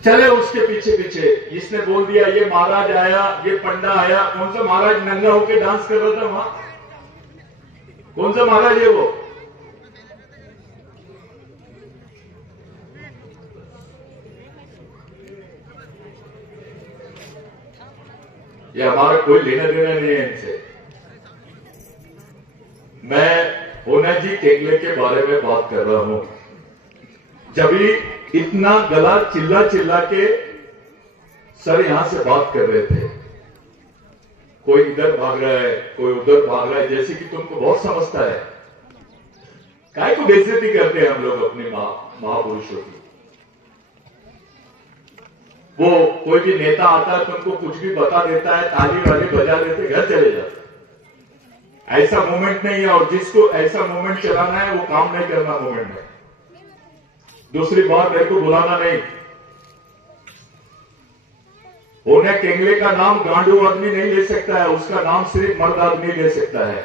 चले उसके पीछे पीछे। इसने बोल दिया ये महाराज आया, ये पंडा आया। कौन सा महाराज नंगा होके डांस कर रहा था वहां? कौन सा महाराज है वो? ये हमारा कोई लेना देना नहीं है इनसे। मैं होना जी केंगले के बारे में बात कर रहा हूं। जब इतना गला चिल्ला चिल्ला के सर यहां से बात कर रहे थे, कोई इधर भाग रहा है, कोई उधर भाग रहा है, जैसे कि तुमको बहुत समझता है। काहे को बेइज्जती करते हैं हम लोग अपने महापुरुषों की। वो कोई भी नेता आता है तुमको कुछ भी बता देता है, ताली वाली बजा देते, घर चले जाते। ऐसा मूवमेंट नहीं है, और जिसको ऐसा मूवमेंट चलाना है वो काम नहीं करना मूवमेंट है। दूसरी बात, मेरे को बुलाना नहीं। होने केंगले का नाम गांडू आदमी नहीं ले सकता है, उसका नाम सिर्फ मर्द आदमी ले सकता है।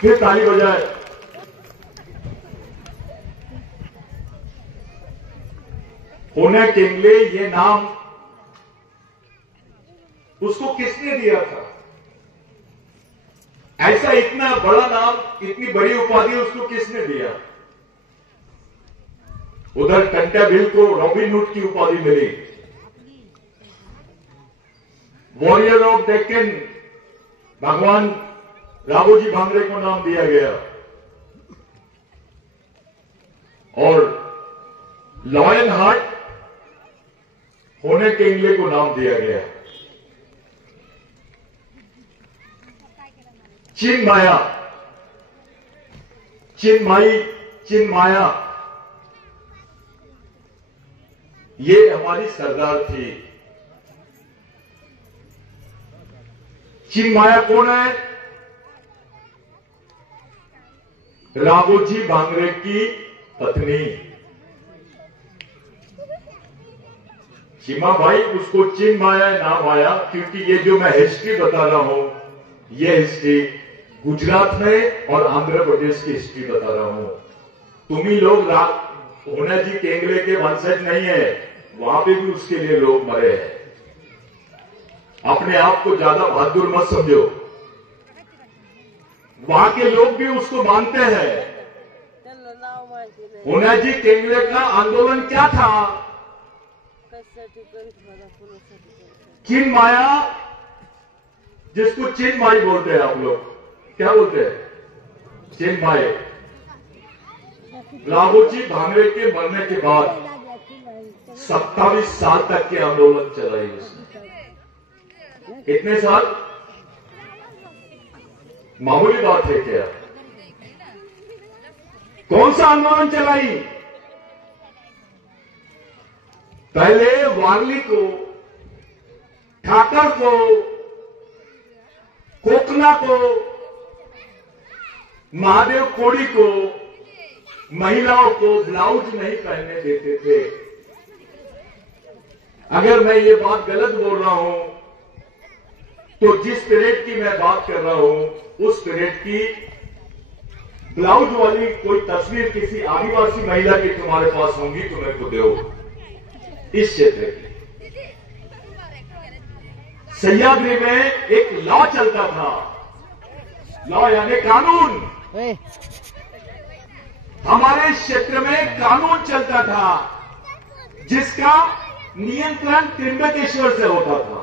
फिर ताली बजाए। होने केंगले ये नाम उसको किसने दिया था? ऐसा इतना बड़ा नाम, इतनी बड़ी उपाधि उसको किसने दिया? उधर कंटेबिल को रॉबिन हुड की उपाधि मिली, वॉरियर ऑफ डेक्कन भगवान राघोजी भांगरे को नाम दिया गया, और लॉयन हार्ट होने केंगले को नाम दिया गया। चिन्माया, चिन्माई, चिन्माया, ये हमारी सरदार थी। चिन्माया कौन है? राघोजी भांगरे की पत्नी। चिमा भाई, उसको चिन्माया नाम आया क्योंकि ये जो मैं हिस्ट्री बता रहा हूं, ये हिस्ट्री गुजरात में और आंध्र प्रदेश की हिस्ट्री बता रहा हूं। तुम ही लोग होना जी केंगले के वंशज नहीं है, वहां पे भी उसके लिए लोग मरे हैं। अपने आप को ज्यादा बहादुर मत समझो, वहां के लोग भी उसको मानते हैं। होना जी केंगले का आंदोलन क्या था? चिन्माया, जिसको चिन्माई बोलते हैं आप लोग, क्या बोलते हैं? चिन्माई। राघोजी भांगरे के मरने के बाद 27 साल तक के आंदोलन चलाई उसने। कितने साल? मामूली बात है क्या? कौन सा आंदोलन चलाई? पहले वारली को, ठाकर को, कोकना को, महादेव कोड़ी को, महिलाओं को ब्लाउज नहीं पहनने देते थे। अगर मैं ये बात गलत बोल रहा हूं तो जिस पीरियड की मैं बात कर रहा हूं उस पीरियड की ब्लाउज वाली कोई तस्वीर किसी आदिवासी महिला की तुम्हारे पास होंगी तो मेरे को दो। इस क्षेत्र की सह्याद्री में एक लॉ चलता था, लॉ यानी कानून। हमारे क्षेत्र में कानून चलता था जिसका नियंत्रण त्रिंबकेश्वर से होता था।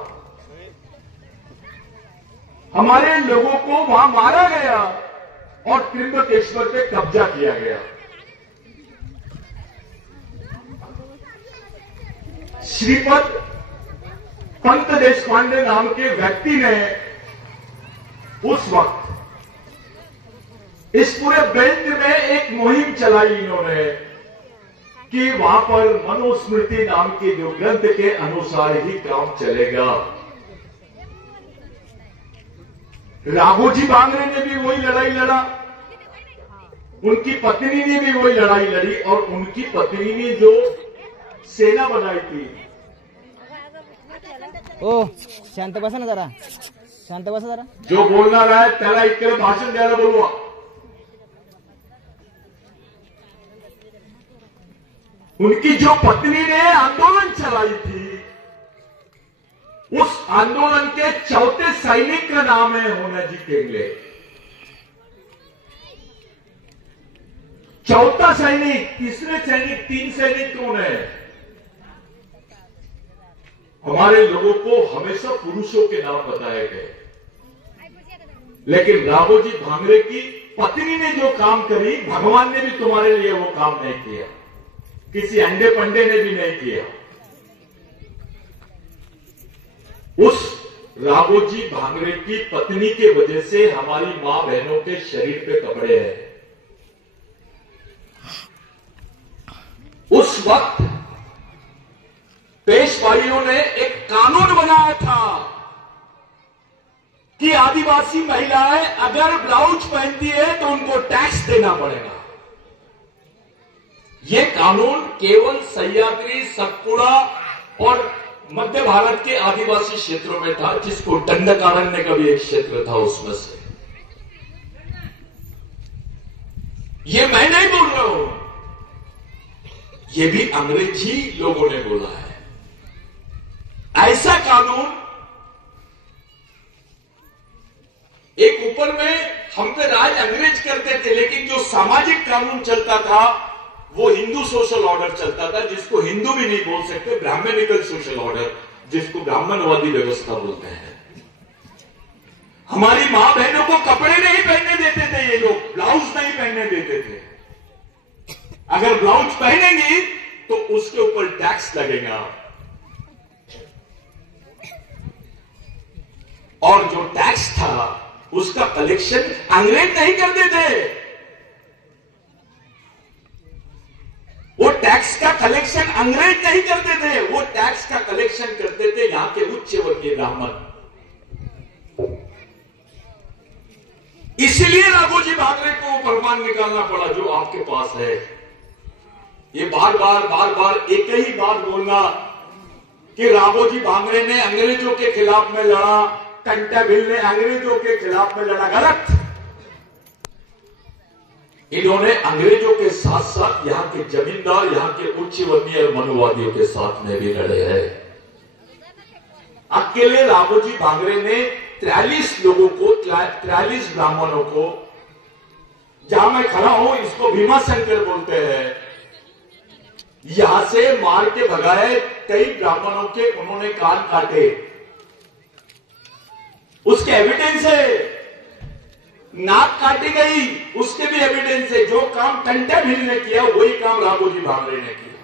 हमारे लोगों को वहां मारा गया और त्रिंबकेश्वर पे कब्जा किया गया। श्रीपद पंत देशपांडे नाम के व्यक्ति ने उस वक्त इस पूरे बेल्ट में एक मुहिम चलाई इन्होंने कि वहां पर मनुस्मृति नाम के जो ग्रंथ के अनुसार ही काम चलेगा। राघोजी भांगरे ने भी वही लड़ाई लड़ा, उनकी पत्नी ने भी वही लड़ाई लड़ी, और उनकी पत्नी ने जो सेना बनाई थी। ओ शांत बसा ना जरा, शांत बसा जरा। जो बोलना रहा है त्याला इतके भाषण द्यायला बोलवा। उनकी जो पत्नी ने आंदोलन चलाई थी, उस आंदोलन के चौथे सैनिक का नाम है होनाजी केंगले। चौथा सैनिक, तीसरे सैनिक, तीन सैनिक कौन है? हमारे लोगों को हमेशा पुरुषों के नाम बताए गए, लेकिन राघोजी भांगरे की पत्नी ने जो काम करी, भगवान ने भी तुम्हारे लिए वो काम नहीं किया, किसी अंडे पंडे ने भी नहीं किया। उस राघोजी भांगरे की पत्नी के वजह से हमारी मां बहनों के शरीर पे कपड़े हैं। उस वक्त पेशवाइयों ने एक कानून बनाया था कि आदिवासी महिलाएं अगर ब्लाउज पहनती है तो उनको टैक्स देना पड़ेगा। यह कानून केवल सह्याद्री, सतपुड़ा और मध्य भारत के आदिवासी क्षेत्रों में था, जिसको दंडकारण्य का भी एक क्षेत्र था उसमें से। ये मैं नहीं बोल रहा हूं, ये भी अंग्रेजी लोगों ने बोला है। ऐसा कानून एक ऊपर में हम पे राज अंग्रेज करते थे, लेकिन जो सामाजिक कानून चलता था वो हिंदू सोशल ऑर्डर चलता था, जिसको हिंदू भी नहीं बोल सकते, ब्राह्मणिकल सोशल ऑर्डर, जिसको ब्राह्मणवादी व्यवस्था बोलते हैं। हमारी मां बहनों को कपड़े नहीं पहनने देते थे ये लोग, ब्लाउज नहीं पहनने देते थे। अगर ब्लाउज पहनेंगी तो उसके ऊपर टैक्स लगेगा, और जो टैक्स था उसका कलेक्शन अंग्रेज नहीं करते थे। वो टैक्स का कलेक्शन अंग्रेज नहीं करते थे, वो टैक्स का कलेक्शन करते थे यहां के उच्च वर्गीय ब्राह्मण। इसलिए राघोजी भांगरे को फरमान निकालना पड़ा जो आपके पास है। ये बार बार एक ही बात बोलना कि राघोजी भांगरे ने अंग्रेजों के खिलाफ में लड़ा, कंटेबिल ने अंग्रेजों के खिलाफ में लड़ा, गलत। इन्होंने अंग्रेजों के साथ साथ यहां के जमींदार, यहां के उच्च वर्गीय और मनुवादियों के साथ में भी लड़े हैं। अकेले राघोजी भांगरे ने 43 लोगों को, 43 ब्राह्मणों को, जहां मैं खड़ा हूं इसको भीमाशंकर बोलते हैं, यहां से मार के भगाए। कई ब्राह्मणों के उन्होंने कान काटे, उसके एविडेंस है। नाक काटी गई, उसके भी एविडेंस है। जो काम कंटेबिल ने किया वही काम राघोजी भांगरे ने किया,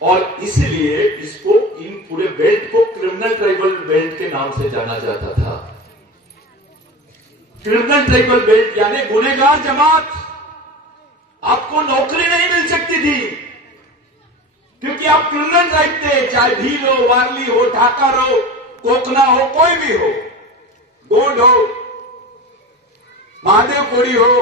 और इसलिए इसको, इन पूरे बेल्ट को क्रिमिनल ट्राइबल बेल्ट के नाम से जाना जाता था। क्रिमिनल ट्राइबल बेल्ट यानी गुनहगार जमात। आपको नौकरी नहीं मिल सकती थी क्योंकि आप क्रिमिनल ट्राइब थे, चाहे भील हो, वारली हो, ठाकर हो, कोकना हो, कोई भी हो, गोंड हो, महादेव कोड़ी हो,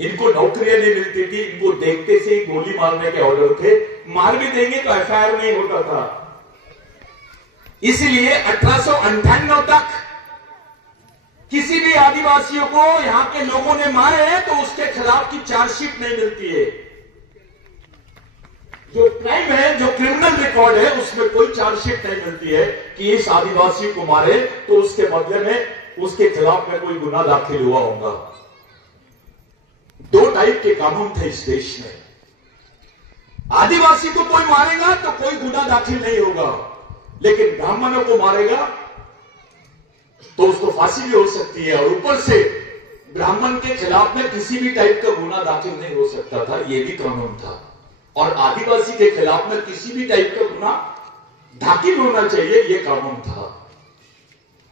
इनको नौकरियां नहीं मिलती थी। इनको देखते से ही गोली मारने के ऑर्डर थे, मार भी देंगे तो एफआईआर नहीं होता था। इसलिए 1898 तक किसी भी आदिवासियों को यहां के लोगों ने मारे हैं तो उसके खिलाफ की चार्जशीट नहीं मिलती है। जो क्राइम है, जो क्रिमिनल रिकॉर्ड है, उसमें कोई चार्जशीट नहीं मिलती है कि इस आदिवासी को मारे तो उसके बदले में उसके खिलाफ में कोई गुनाह दाखिल हुआ होगा। 2 टाइप के कानून थे इस देश में। आदिवासी को कोई मारेगा तो कोई गुनाह दाखिल नहीं होगा, लेकिन ब्राह्मणों को मारेगा तो उसको फांसी भी हो सकती है, और ऊपर से ब्राह्मण के खिलाफ में किसी भी टाइप का गुनाह दाखिल नहीं हो सकता था। यह भी कानून था। और आदिवासी के खिलाफ में किसी भी टाइप का गुनाह दाखिल होना चाहिए, यह कानून था।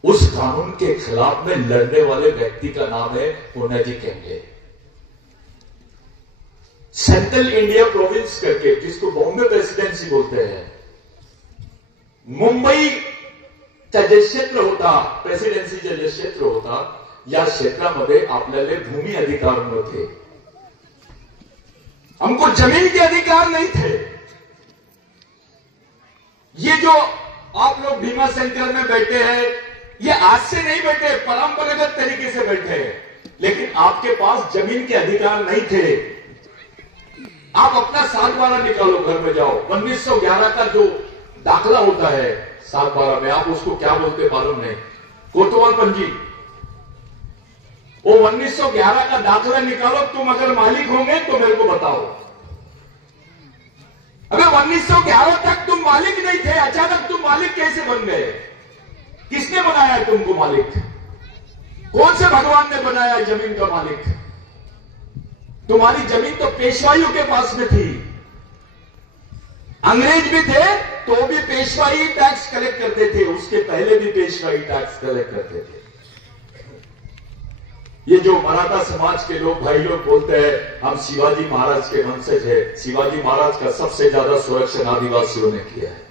उस कानून के खिलाफ में लड़ने वाले व्यक्ति का नाम है होनाजी केंगले। सेंट्रल इंडिया प्रोविंस करके, जिसको बॉम्बे प्रेसिडेंसी बोलते हैं, मुंबई चा जे क्षेत्र होता, प्रेसिडेन्सीचे जे क्षेत्र होता, या क्षेत्रामध्ये आपल्याला भूमि अधिकार नव्हते। हमको जमीन के अधिकार नहीं थे। ये जो आप लोग भीमाशंकर में बैठे हैं, ये आज से नहीं बैठे, परंपरागत तरीके से बैठे हैं, लेकिन आपके पास जमीन के अधिकार नहीं थे। आप अपना 7/12 निकालो, घर में जाओ। 1911 का जो दाखला होता है 7/12 में, आप उसको क्या बोलते मालूम नहीं, कोतवाल पंजी। वो 1911 का दाखला निकालो, तुम अगर मालिक होंगे तो मेरे को बताओ। अगर 1911 तक तुम मालिक नहीं थे, अचानक तुम मालिक कैसे बन गए? किसने बनाया तुमको मालिक? कौन से भगवान ने बनाया जमीन का मालिक? तुम्हारी जमीन तो पेशवाइयों के पास में थी। अंग्रेज भी थे तो भी पेशवाई टैक्स कलेक्ट करते थे, उसके पहले भी पेशवाई टैक्स कलेक्ट करते थे। ये जो मराठा समाज के लोग भाई लोग बोलते हैं हम शिवाजी महाराज के वंशज है, शिवाजी महाराज का सबसे ज्यादा सुरक्षण आदिवासियों ने किया है।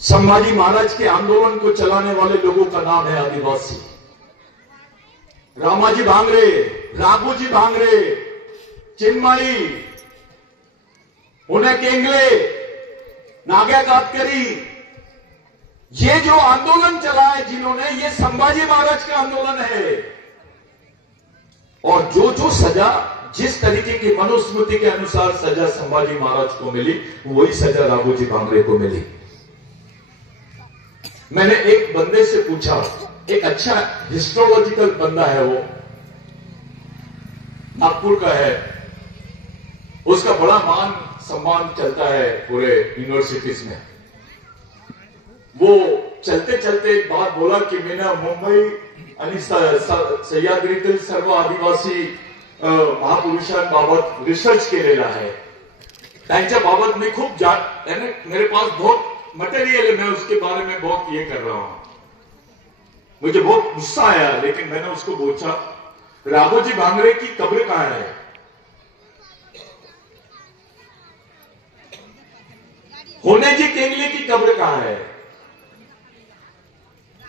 संभाजी महाराज के आंदोलन को चलाने वाले लोगों का नाम है आदिवासी। रामाजी भांगरे, राघोजी भांगरे, चिन्मयी, उन्हें केंगले, नागा कातकरी, ये जो आंदोलन चला है जिन्होंने, ये संभाजी महाराज का आंदोलन है। और जो जो सजा, जिस तरीके की मनुस्मृति के अनुसार सजा संभाजी महाराज को मिली, वही सजा राघोजी भांगरे को मिली। मैंने एक बंदे से पूछा, एक अच्छा हिस्टोलॉजिकल बंदा है, वो नागपुर का है, उसका बड़ा मान सम्मान चलता है पूरे यूनिवर्सिटीज में। वो चलते चलते एक बात बोला की मैंने मुंबई आणि सह्याद्रीतील सर्व आदिवासी महापुरुषांबाबत रिसर्च केलेला आहे। त्यांच्या बाबत मी खूप मेरे पास बहुत मटेरियल है, मैं उसके बारे में बहुत ये कर रहा हूं। मुझे बहुत गुस्सा आया, लेकिन मैंने उसको पूछा राघोजी भांगरे की कब्र कहां है? होनेजी केंगले की कब्र कहां है?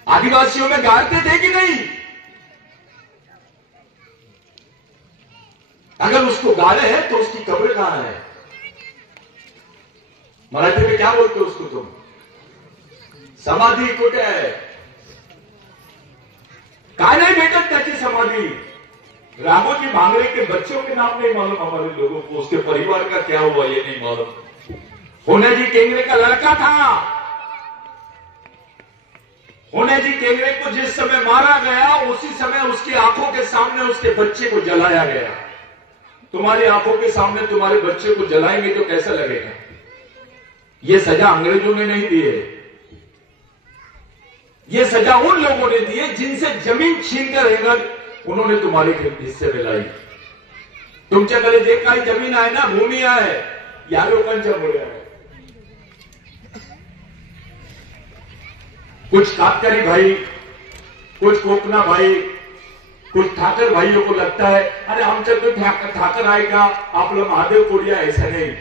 आदिवासियों में गाड़ते थे कि नहीं? अगर उसको गाड़े हैं तो उसकी कब्र कहां है? मराठी में क्या बोलते हो उसको तुम? समाधी कुठे आहे? काय नहीं भेटत त्याची समाधी? राघोजी भांगरे के बच्चों के नाम नहीं मालूम हमारे लोगों को, उसके परिवार का क्या हुआ ये नहीं मालूम। होनेजी केंगरे का लड़का था। होनेजी केंगरे को जिस समय मारा गया, उसी समय उसकी आंखों के सामने उसके बच्चे को जलाया गया। तुम्हारी आंखों के सामने तुम्हारे बच्चे को जलाएंगे तो कैसा लगेगा? ये सजा अंग्रेजों ने नहीं दी है, ये सजा उन लोगों ने दी है जिनसे जमीन छीनकर उन्होंने तुम्हारे हिस्से में लाई। तुमच्याकडे जे काही जमीन आहे ना, भूमी आहे, या लोकांच्यामुळे आहे। कुछ कातकरी भाई, कुछ कोकना भाई, कुछ ठाकर भाइयों को लगता है अरे आमच्या तो ठाकर आएगा आपलं महादेव कोडिया, ऐसा नहीं।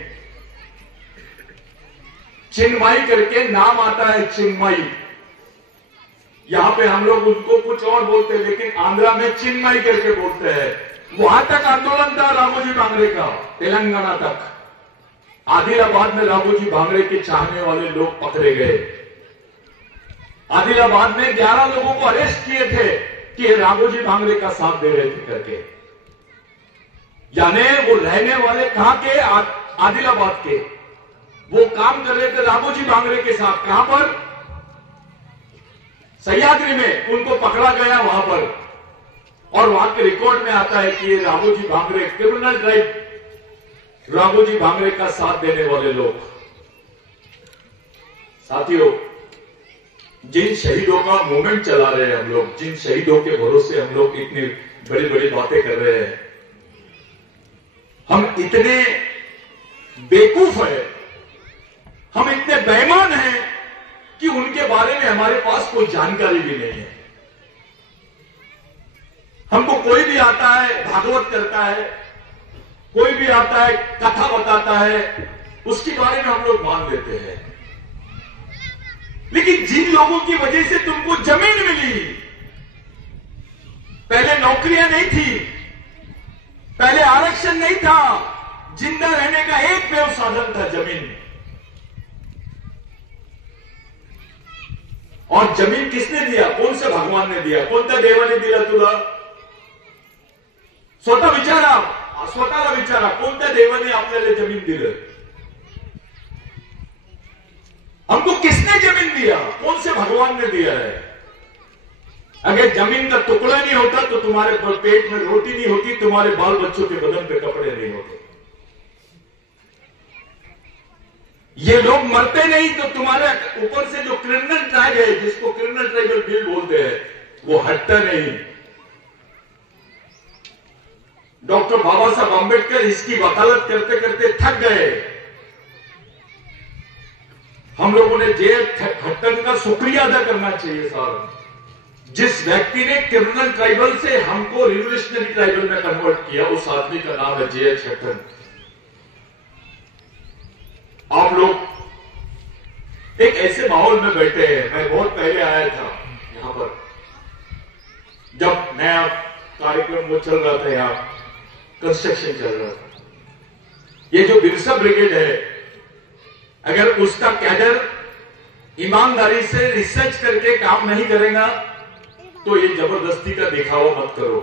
चिन्मयी करके नाम आता है, चिन्मयी। यहां पे हम लोग उनको कुछ और बोलते हैं, लेकिन आंध्रा में चिन्मयी करके बोलते हैं। वहां तक आंदोलन था राघोजी भांगरे का, तेलंगाना तक। आदिलाबाद में राघोजी भांगरे के चाहने वाले लोग पकड़े गए। आदिलाबाद में 11 लोगों को अरेस्ट किए थे कि राघोजी भांगरे का साथ दे रहे थे करके। यानी वो रहने वाले कहां के? आदिलाबाद के। वो काम कर रहे थे राघोजी भांगरे के साथ। कहां पर? सह्याद्री में। उनको पकड़ा गया वहां पर, और वहां के रिकॉर्ड में आता है कि ये राघोजी भांगरे क्रिमिनल ट्राइब, राघोजी भांगरे का साथ देने वाले लोग। साथियों, जिन शहीदों का मूवमेंट चला रहे हैं हम लोग, जिन शहीदों के भरोसे हम लोग इतनी बड़ी बड़ी बातें कर रहे हैं, हम इतने बेवकूफ हैं, हम इतने बेईमान हैं कि उनके बारे में हमारे पास कोई जानकारी भी नहीं है। हमको कोई भी आता है भागवत करता है, कोई भी आता है कथा बताता है, उसके बारे में हम लोग मान लेते हैं। लेकिन जिन लोगों की वजह से तुमको जमीन मिली, पहले नौकरियां नहीं थी, पहले आरक्षण नहीं था, जिंदा रहने का एक बेव साधन था जमीन। और जमीन किसने दिया? कौन से भगवान ने दिया? कोणत्या देवाने दिला तुला? स्वतः विचारा। स्वतःला विचारा, कोणत्या देवाने आपल्याला जमीन दिलं? हमको किसने जमीन दिया? कौन से भगवान ने दिया है? अगर जमीन का टुकड़ा नहीं होता तो तुम्हारे पेट में रोटी नहीं होती, तुम्हारे बाल बच्चों के बदन पे कपड़े नहीं होते। ये लोग मरते नहीं तो तुम्हारे ऊपर से जो क्रिमिनल ट्राइब है, जिसको क्रिमिनल ट्राइबल बिल बोलते हैं, वो हटता नहीं। डॉक्टर बाबा साहब आंबेडकर इसकी वकालत करते करते थक गए। हम लोगों ने जेल हटन का शुक्रिया अदा करना चाहिए साहब। जिस व्यक्ति ने क्रिमिनल ट्राइबल से हमको रिवोल्यूशनरी ट्राइबल में कन्वर्ट किया, उस आदमी का नाम है जे.एच. हटन। आप लोग एक ऐसे माहौल में बैठे हैं। मैं बहुत पहले आया था यहां पर, जब नया कार्यक्रम वो चल रहा था, यहां कंस्ट्रक्शन चल रहा था। ये जो बिरसा ब्रिगेड है, अगर उसका कैडर ईमानदारी से रिसर्च करके काम नहीं करेगा तो ये जबरदस्ती का दिखावा मत करो,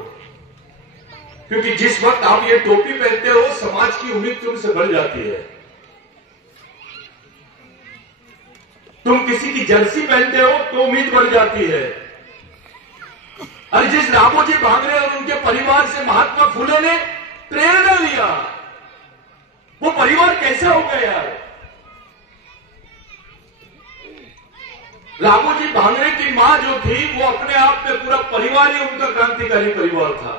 क्योंकि जिस वक्त आप ये टोपी पहनते हो, समाज की उम्मीद तुमसे बढ़ जाती है। तुम किसी की जर्सी पहनते हो तो उम्मीद बढ़ जाती है। और जिस रामोजी भांगरे और उनके परिवार से महात्मा फुले ने प्रेरणा लिया, वो परिवार कैसा हो गया यार? रामोजी भांगरे की मां जो थी, वो अपने आप में पूरा परिवार ही उनका क्रांतिकारी परिवार था।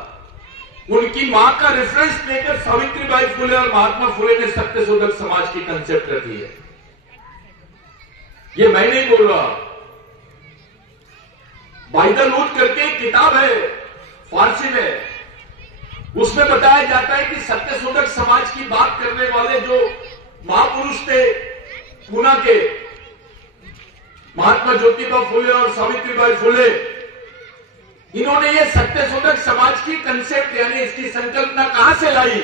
उनकी मां का रेफरेंस लेकर सावित्रीबाई फुले और महात्मा फुले ने सत्यशोधक समाज की कंसेप्ट रखी है। ये मैं नहीं बोल रहा, बाइबल लूट करके किताब है फारसी में, उसमें बताया जाता है कि सत्यशोधक समाज की बात करने वाले जो महापुरुष थे पूना के, महात्मा ज्योतिबा फुले और सावित्रीबाई फुले, इन्होंने ये सत्यशोधक समाज की कंसेप्ट यानी इसकी संकल्पना कहां से लाई?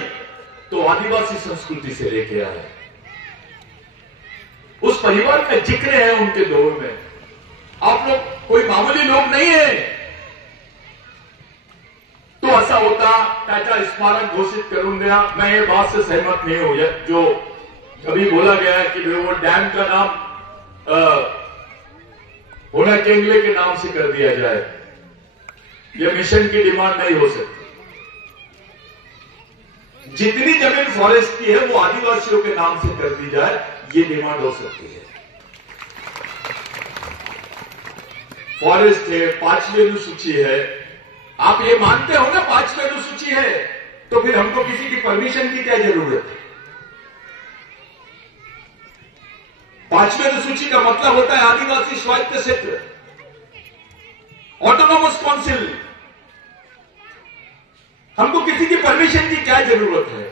तो आदिवासी संस्कृति से लेके आए। उस परिवार का जिक्र है उनके दौर में। आप लोग कोई मामूली लोग नहीं है। तो ऐसा होता टाटा स्मारक घोषित करूंगा, मैं ये बात से सहमत नहीं हूं जो अभी बोला गया है कि वो डैम का नाम होना केंगले के नाम से कर दिया जाए। यह मिशन की डिमांड नहीं हो सकती। जितनी जमीन फॉरेस्ट की है वो आदिवासियों के नाम से कर दी जाए, ये डिमांड हो सकती है। फॉरेस्ट है, 5वीं अनुसूची है, आप ये मानते हो ना 5वीं अनुसूची है, तो फिर हमको किसी की परमिशन की क्या जरूरत है? 5वीं अनुसूची का मतलब होता है आदिवासी स्वायत्त क्षेत्र, ऑटोनोमस काउंसिल। हमको किसी की परमिशन की क्या जरूरत है?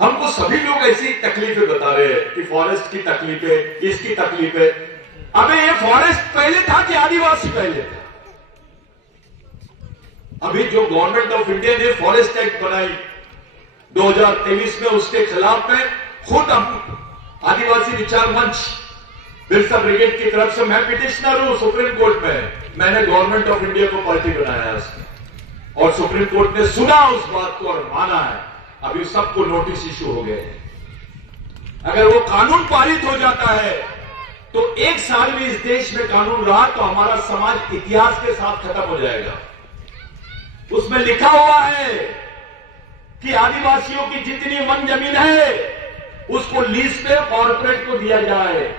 हमको सभी लोग ऐसी तकलीफें बता रहे हैं कि फॉरेस्ट की तकलीफें, इसकी तकलीफें। अबे ये फॉरेस्ट पहले था कि आदिवासी पहले था? अभी जो गवर्नमेंट ऑफ इंडिया ने फॉरेस्ट एक्ट बनाई 2023 में, उसके खिलाफ में खुद हम आदिवासी विचार मंच बिरसा ब्रिगेड की तरफ से मैं पिटिशनर हूं सुप्रीम कोर्ट में। मैंने गवर्नमेंट ऑफ इंडिया को पार्टी बनाया है उसमें, और सुप्रीम कोर्ट ने सुना उस बात को और माना है। अभी सबको नोटिस इश्यू हो गए। अगर वो कानून पारित हो जाता है तो 1 साल में इस देश में कानून रहा तो हमारा समाज इतिहास के साथ खत्म हो जाएगा। उसमें लिखा हुआ है कि आदिवासियों की जितनी वन जमीन है उसको लीज पे कॉर्पोरेट को दिया जाए।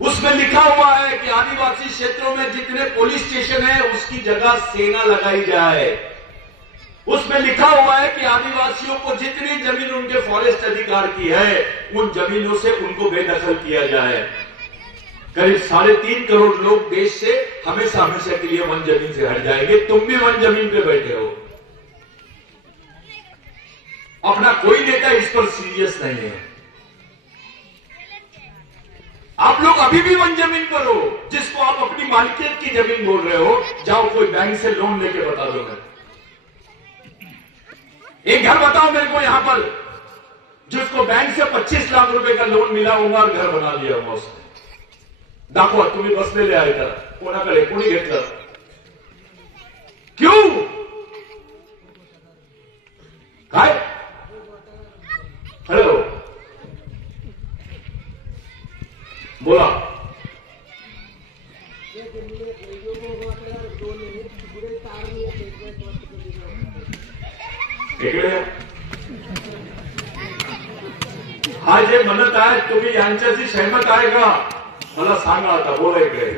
उसमें लिखा हुआ है कि आदिवासी क्षेत्रों में जितने पुलिस स्टेशन है उसकी जगह सेना लगाई जाए। उसमें लिखा हुआ है कि आदिवासियों को जितनी जमीन उनके फॉरेस्ट अधिकार की है उन जमीनों से उनको बेदखल किया जाए। करीब 3.5 करोड़ लोग देश से हमेशा हमेशा के लिए वन जमीन से हट जाएंगे। तुम भी वन जमीन पे बैठे हो। अपना कोई नेता इस पर सीरियस नहीं है। आप लोग अभी भी वन जमीन पर हो, जिसको आप अपनी मालिकियत की जमीन बोल रहे हो। जाओ कोई बैंक से लोन लेके बता दो। मैं एक घर बताओ मेरे को यहां पर जिसको बैंक से 25 लाख रुपए का लोन मिला होगा और घर बना लिया होगा उसने। दाखवा तुम्हें बसलेले आहे तर कोणाकडे कोणी घेतलं? क्यों? इकडे या. हा जे म्हणत आहे तुम्ही यांच्याशी सहमत आहे का? मला सांगा आता. बोला इकडे.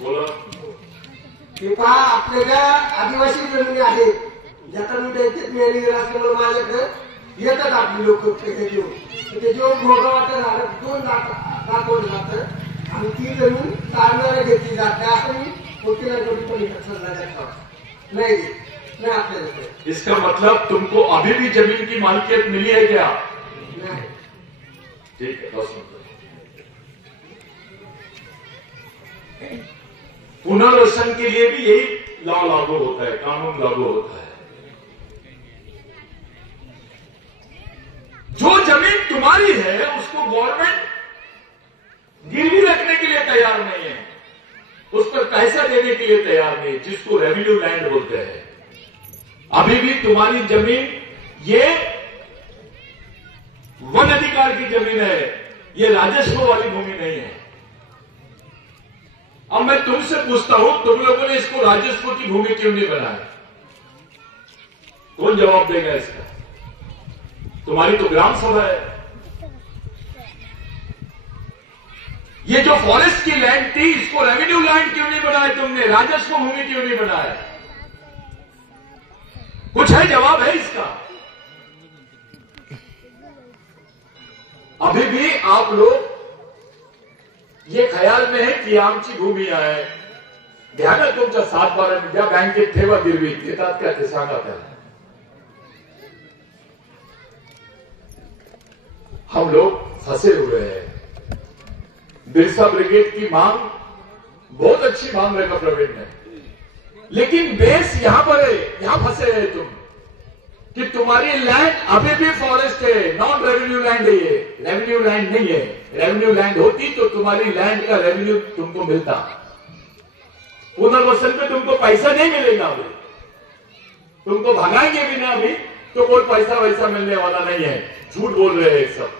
बोला. हे पहा, आपल्या ज्या आदिवासी जमिनी आहेत, ज्याचा मी बँकेत मॅनेजर असल्यामुळे माझ्याकडे येतात आपली लोक पैसे घेऊन. ते जो भोगावाटा झालं दोन दाखवलं जातं आणि ती जमीन चालणाऱ्या घेतली जाते. असं मी वकिलांकडून पण सल्ला देतो. नाही नाही आपल्याला. इसका मतलब तुमको अभी भी जमीन की मालिकियत मिली है क्या? नाही. ठीक है, 10 मिनट. पुनर्वसन के लिए भी यही लॉ लागू होता है, कानून लागू होता है. जो जमीन तुम्हारी है उसको गवर्नमेंट गिरवी रखने के लिए तैयार नहीं है, उस पर पैसा देने के लिए तैयार नहीं, जिसको रेवेन्यू लैंड बोलते हैं. अभी भी तुम्हारी जमीन ये वन अधिकार की जमीन है, ये राजस्व वाली भूमि नहीं है. अब मैं तुमसे पूछता हूं, तुम लोगों ने इसको राजस्व की भूमि क्यों नहीं बनाया? कौन जवाब देगा इसका? तुम्हारी तो ग्राम सभा है. ये जो फॉरेस्ट की लैंड थी, इसको रेवेन्यू लैंड क्यों नहीं बनाया तुमने? राजस्व भूमि क्यों नहीं बनाया? कुछ है जवाब है इसका? अभी भी आप लोग ये ख्याल में है की आमची भूमी आहे. घ्या ना तुमच्या 7-12 ज्या बँकेत ठेवा गिरवी, देतात का ते सांगा त्याला. हम लोग फंसे हुए हैं. बिरसा ब्रिगेड की मांग बहुत अच्छी मांग है प्रवीण ने, लेकिन बेस यहां पर है, यहां फंसे हैं तुम कि तुम्हारी लैंड अभी भी फॉरेस्ट है, नॉन रेवेन्यू लैंड है. ये रेवेन्यू लैंड नहीं है. रेवेन्यू लैंड होती तो तुम्हारी लैंड का रेवेन्यू तुमको मिलता. पुनर्वसन पे तुमको पैसा नहीं मिलेगा. अभी तुमको भगाएंगे भी ना अभी तो कोई पैसा वैसा मिलने वाला नहीं है. झूठ बोल रहे हैं सब.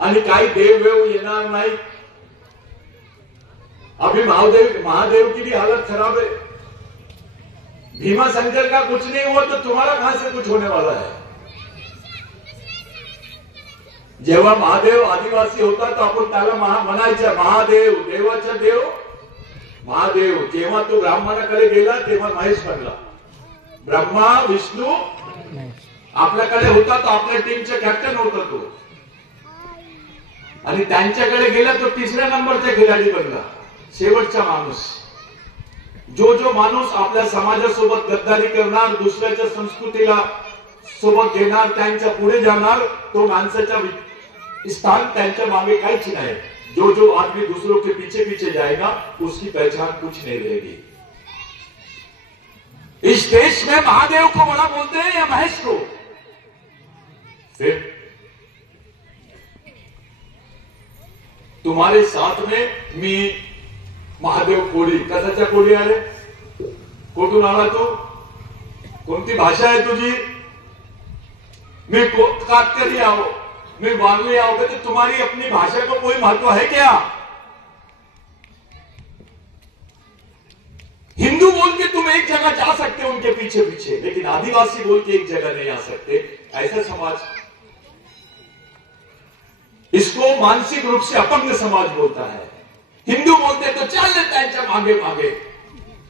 आणि काही देव येणार नाही. अभी महादेव की भी हालत खराब है. भीमा शंकर का कुछ नहीं हुआ तो तुम्हारा कहां से कुछ होने वाला है? जेव्हा महादेव आदिवासी होता तो आपण त्याला म्हणायचं महादेव, देवाचा देव महादेव. जेव्हा तो ब्राह्मणाकडे गेला तेव्हा महेश बनला. ब्रह्मा विष्णू आपल्याकडे होता तो आपल्या टीमचा कॅप्टन होता तो, आणि त्यांच्याकडे गेला तो 3ऱ्या नंबरचा खिलाडी बनला, शेवटचा माणूस. जो माणूस आपल्या समाजासोबत गद्दारी करणार, दुसऱ्याच्या संस्कृतीला सोबत घेणार, त्यांच्या पुढे जाणार, तो माणसाचा स्थान त्यांच्या मागे काहीच नाही. जो आदमी दूसरों के पीछे पीछे जाएगा उसकी पहचान कुछ नहीं रहेगी. इस देश में महादेव को बड़ा बोलते हैं या महेश को? फिर तुम्हारे साथ में मी महादेव कोळी. कशाच्या कोळी आले? कुठून आला तू? कोणती भाषा आहे तुझी? मैं कातकरी आओ, मैं वांगली आओ. कहते तुम्हारी अपनी भाषा को कोई महत्व है क्या? हिंदू बोल के तुम एक जगह जा सकते हो उनके पीछे पीछे, लेकिन आदिवासी बोल के एक जगह नहीं आ सकते. ऐसा समाज, इसको मानसिक रूप से अपंग समाज बोलता है. हिंदू बोलते तो चल लेता है मांगे मांगे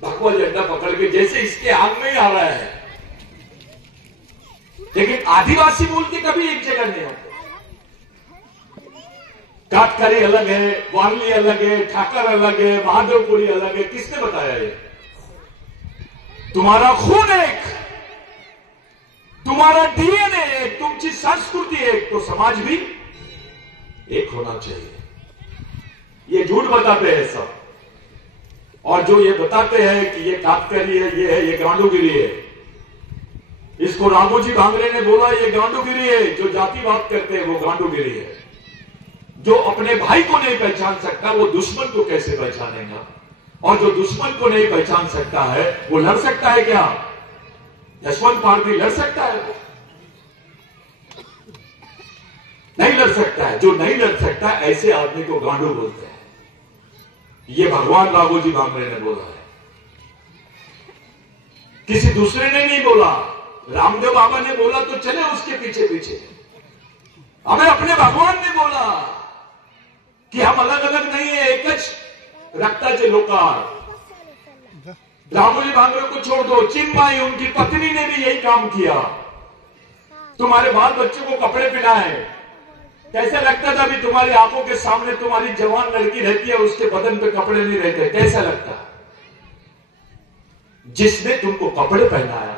भगवा झंडा पकड़ के, जैसे इसके आग में ही आ रहा है. लेकिन आदिवासी बोल के कभी एक जगह नहीं होते. काटकरी अलग है, वांगली अलग है, ठाकर अलग है, महादेव कोली अलग है. किसने बताया ये? तुम्हारा खून एक, तुम्हारा डीएनए एक, तुमची संस्कृति एक, तो समाज भी एक होना चाहिए. ये झूठ बताते हैं सब. और जो ये बताते हैं कि ये काटकरी है, ये गांडूगिरी है, इसको रामोजी भांगरे ने बोला ये गांडूगिरी है. जो जातिवाद करते हैं वो गांडूगिरी है. जो अपने भाई को नहीं पहचान सकता वो दुश्मन को कैसे पहचानेगा? और जो दुश्मन को नहीं पहचान सकता है वो लड़ सकता है क्या? यशवंत पारधी लड़ सकता है? वो नहीं लड़ सकता है. जो नहीं लड़ सकता ऐसे आदमी को गांडू बोलते हैं. ये भगवान राघोजी भांगरे ने बोला है. किसी दूसरे ने नहीं बोला, रामदेव बाबा ने बोला तो चले उसके पीछे पीछे। हमें अपने भगवान ने बोला कि हम अलग अलग नहीं है, एक रखता लोकार। रामोजी भांगरे को छोड़ दो, चिन्मयी उनकी पत्नी ने भी यही काम किया। तुम्हारे बाल बच्चों को कपड़े पहनाए, कैसा लगता था? अभी तुम्हारी आंखों के सामने तुम्हारी जवान लड़की रहती है, उसके बदन पे कपड़े नहीं रहते, कैसा लगता? जिसने तुमको कपड़े पहनाया,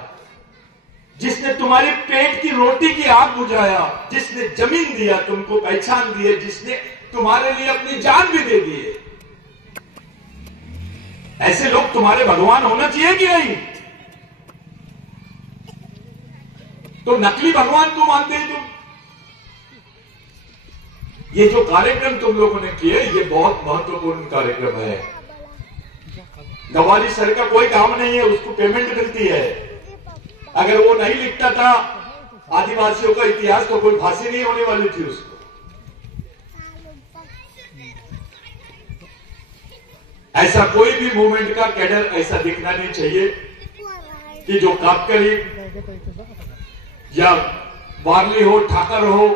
जिसने तुम्हारे पेट की रोटी की आग बुझाया, जिसने जमीन दिया, तुमको पहचान दी है, जिसने तुम्हारे लिए अपनी जान भी दे दी है, ऐसे लोग तुम्हारे भगवान होना चाहिए कि नहीं? तो नकली भगवान तुम मानते हैं तुम। ये जो कार्यक्रम तुम लोगों ने किए, ये बहुत महत्वपूर्ण कार्यक्रम है। गवाली सर का कोई काम नहीं है, उसको पेमेंट मिलती है। अगर वो नहीं लिखता था आदिवासियों का इतिहास तो कोई फांसी नहीं होने वाली थी उसको। ऐसा कोई भी मूवमेंट का कैडर ऐसा दिखना नहीं चाहिए कि जो कापकरी या वारली हो, ठाकर हो,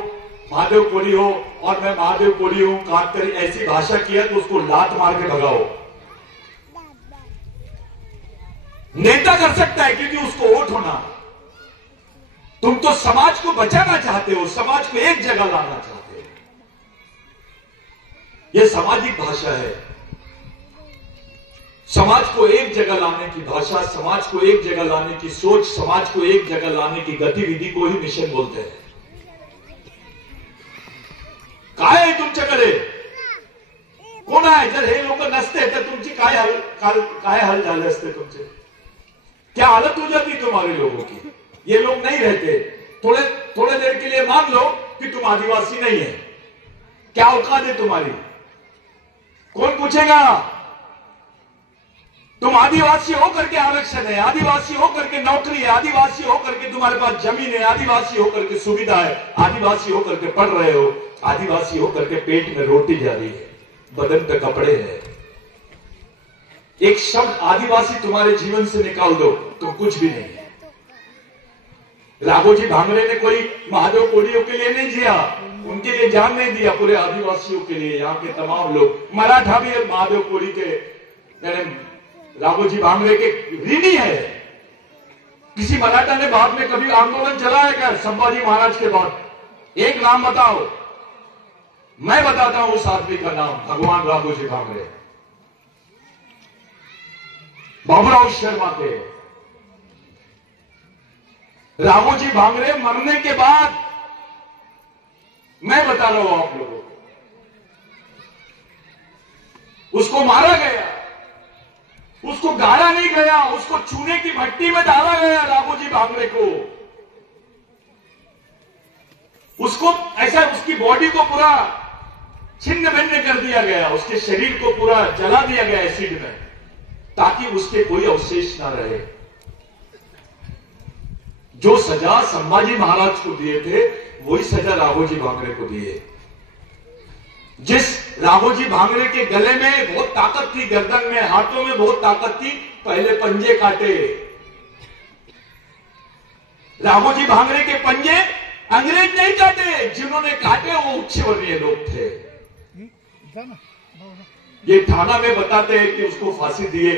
महादेव कोली हो, और मैं महादेव कोली हूं, कापकरी, ऐसी भाषा किया तो उसको लात मार के भगाओ। नेता कर सकता है क्योंकि उसको वोट होना। तुम तो समाज को बचाना चाहते हो, समाज को एक जगह लाना चाहते हो। यह सामाजिक भाषा है। समाज को एक जगह लाने की भाषा, समाज को एक जगह लाने की सोच, समाज को एक जगह लाने की गतिविधि को ही मिशन बोलते हैं। काय तुमच्याकडे कोण आहे? जर हे लोक नसते तर तुमची काय हाल झाले असते तुमचे? क्या हालत हो जाती तुम्हारे लोगों की? ये लोग नहीं रहते। थोड़े देर के लिए मान लो कि तुम आदिवासी नहीं है, क्या औकात है तुम्हारी? कौन पूछेगा? तुम आदिवासी होकर के आरक्षण है, आदिवासी होकर के नौकरी है, आदिवासी होकर के तुम्हारे पास जमीन है, आदिवासी होकर के सुविधा है, आदिवासी होकर के पढ़ रहे हो, आदिवासी होकर के पेट में रोटी जा रही है, बदन पे कपड़े हैं। एक शब्द आदिवासी तुम्हारे जीवन से निकाल दो तो कुछ भी नहीं है। राघोजी भांगरे ने कोई महादेव कोलियों के लिए नहीं जिया, उनके लिए जान नहीं दिया, पूरे आदिवासियों के लिए, यहाँ के तमाम लोग। मराठा भी महादेव कोली के, राघोजी भांगरे के ऋणी है। किसी मराठा ने बाद में कभी आंदोलन चलाया क्या संभाजी महाराज के बाद? एक नाम बताओ। मैं बताता हूं उस आदमी का नाम, भगवान राघोजी भांगरे। बाबूराव शर्मा के। राघोजी भांगरे मरने के बाद, मैं बता रहा हूं आप लोगों को, उसको मारा गया, उसको गाड़ा नहीं गया, उसको चूने की भट्टी में डाला गया राघोजी भांगरे को। उसको ऐसा उसकी बॉडी को पूरा छिन्न भिन्न कर दिया गया, उसके शरीर को पूरा जला दिया गया एसिड में, ताकि उसके कोई अवशेष ना रहे। जो सजा संभाजी महाराज को दिए थे वही सजा राघोजी भांगरे को दिए। जिस राघोजी भांगरे के गले में बहुत ताकत थी, गर्दन में, हाथों में बहुत ताकत थी, पहले पंजे काटे। राघोजी भांगरे के पंजे अंग्रेज नहीं काटे, जिन्होंने काटे वो उच्चवर्णीय लोग थे। ये थाना में बताते हैं कि उसको फांसी दिए,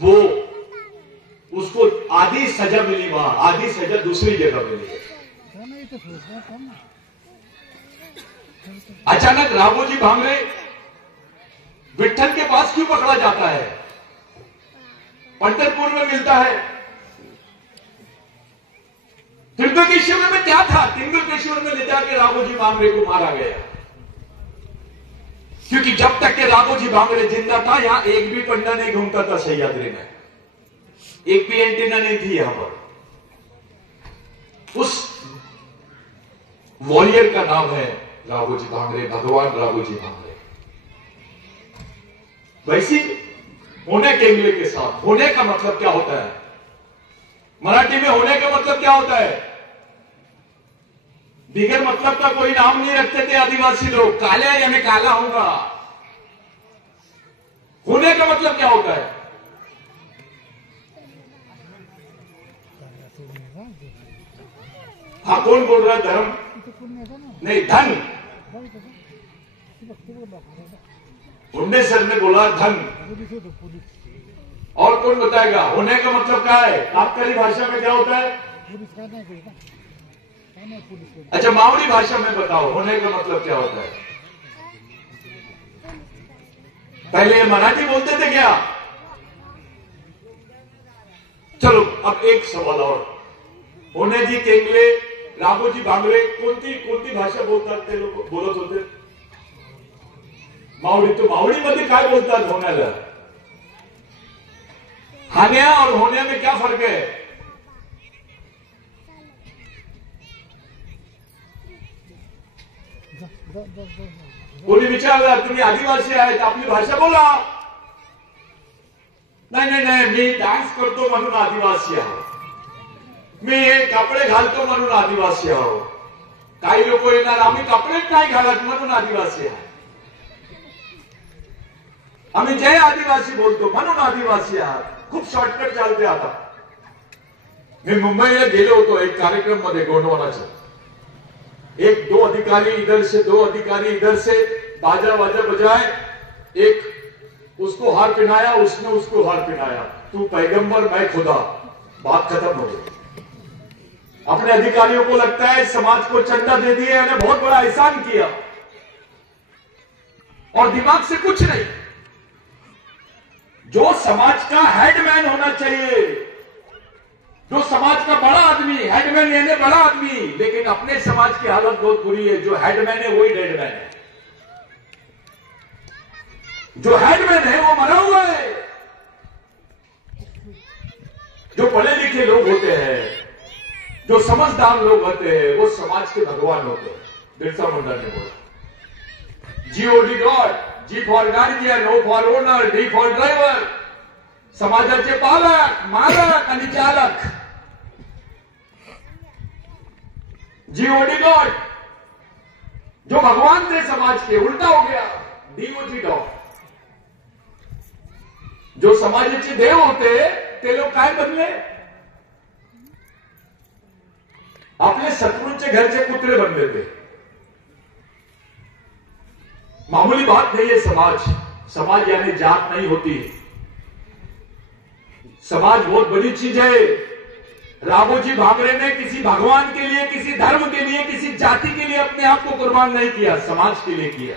वो उसको आधी सजा मिली, वहां आधी सजा दूसरी जगह मिली। अचानक राघोजी भांगरे विट्ठल के पास क्यों पकड़ा जाता है? पंढरपुर में मिलता है। त्रिंबकेश्वर में क्या था? त्रिंबकेश्वर में ले जाकर राघोजी भांगरे को मारा गया, क्योंकि जब तक के राघोजी भांगरे जिंदा था यहां एक भी पंडा नहीं घूमता था सह्याद्री में, एक भी एंटीना नहीं थी यहां पर। उस वॉरियर का नाम है राघोजी भांगरे, भगवान राघोजी भांगरे। वैसी होने के लिए के साथ, होने का मतलब क्या होता है? मराठी में होने का मतलब क्या होता है? बिगर मतलब का कोई नाम नहीं रखते थे आदिवासी लोग, काले या मैं काला हूंगा। होने का मतलब क्या होता है? हाँ, कौन बोल रहा है धर्म? नहीं, धन। मुंडे सर ने बोला धन। और कौन बताएगा होने का मतलब क्या है? आपकी भाषा में क्या होता है? अच्छा, मावड़ी भाषा में बताओ होने का मतलब क्या होता है? पहले मराठी बोलते थे क्या? चलो अब एक सवाल और। होण्याजी टेंगले, राघोजी भांगरे कोणती भाषा बोलतात ते लोक? बोलत होते मावडी. तो मावडीमध्ये काय बोलतात होण्याला? हान्या और होण्या में क्या फर्क है? कोणी विचारलं तुम्ही आदिवासी आहेत, आपली भाषा बोला. नाही नाही नाही, मी डान्स करतो म्हणून आदिवासी आहो, मी हे कपडे घालतो म्हणून आदिवासी आहो. काही लोक येणार आम्ही कपडेच नाही घालत म्हणून आदिवासी आहे, आम्ही जय आदिवासी बोलतो म्हणून आदिवासी आहात. खूप शॉर्टकट चालते. आता मी मुंबईला गेलो होतो एक कार्यक्रम मध्ये गोंडवानाचा. एक दो अधिकारी इधर से, दो अधिकारी इधर से, बाजा बाजा बजाए, एक उसको हार पहनाया, उसने उसको हार पहनाया. तू पैगंबर मैं खुदा. बात खत्म हो गई. अपने अधिकारियों को लगता है समाज को चंदा दे दिए और बहुत बड़ा एहसान किया और दिमाग से कुछ नहीं. जो समाज का हेडमैन होना चाहिए, जो समाज का बड़ा आदमी, हेडमैन यानी बड़ा आदमी, लेकिन अपने समाज की हालत बहुत बुरी है. जो हेडमैन है वही डेडमैन है. जो हेडमैन है वो मरा हुआ है. जो पढ़े लिखे लोग होते हैं, जो समझदार लोग होते हैं, वो समाज के भगवान होते हैं. बिरसा मुंडा ने बोला G O D God, G for guardian, O for owner, D for driver. समाजाचे पालक, मालक आणि चालक. जीओडी गॉड, जो भगवान थे समाज के, उल्टा हो गया डीओजी गॉड. जो समाजाचे देव होते ते लोक काय बनले? आपले शत्रूंचे घरचे कुत्रे बनले थे. मामूली बात नहीं है समाज. समाज यानी जात नहीं होती. समाज बहुत बड़ी चीज है. राघोजी भांगरे ने किसी भगवान के लिए, किसी धर्म के लिए, किसी जाति के लिए अपने आप को कुर्बान नहीं किया, समाज के लिए किया.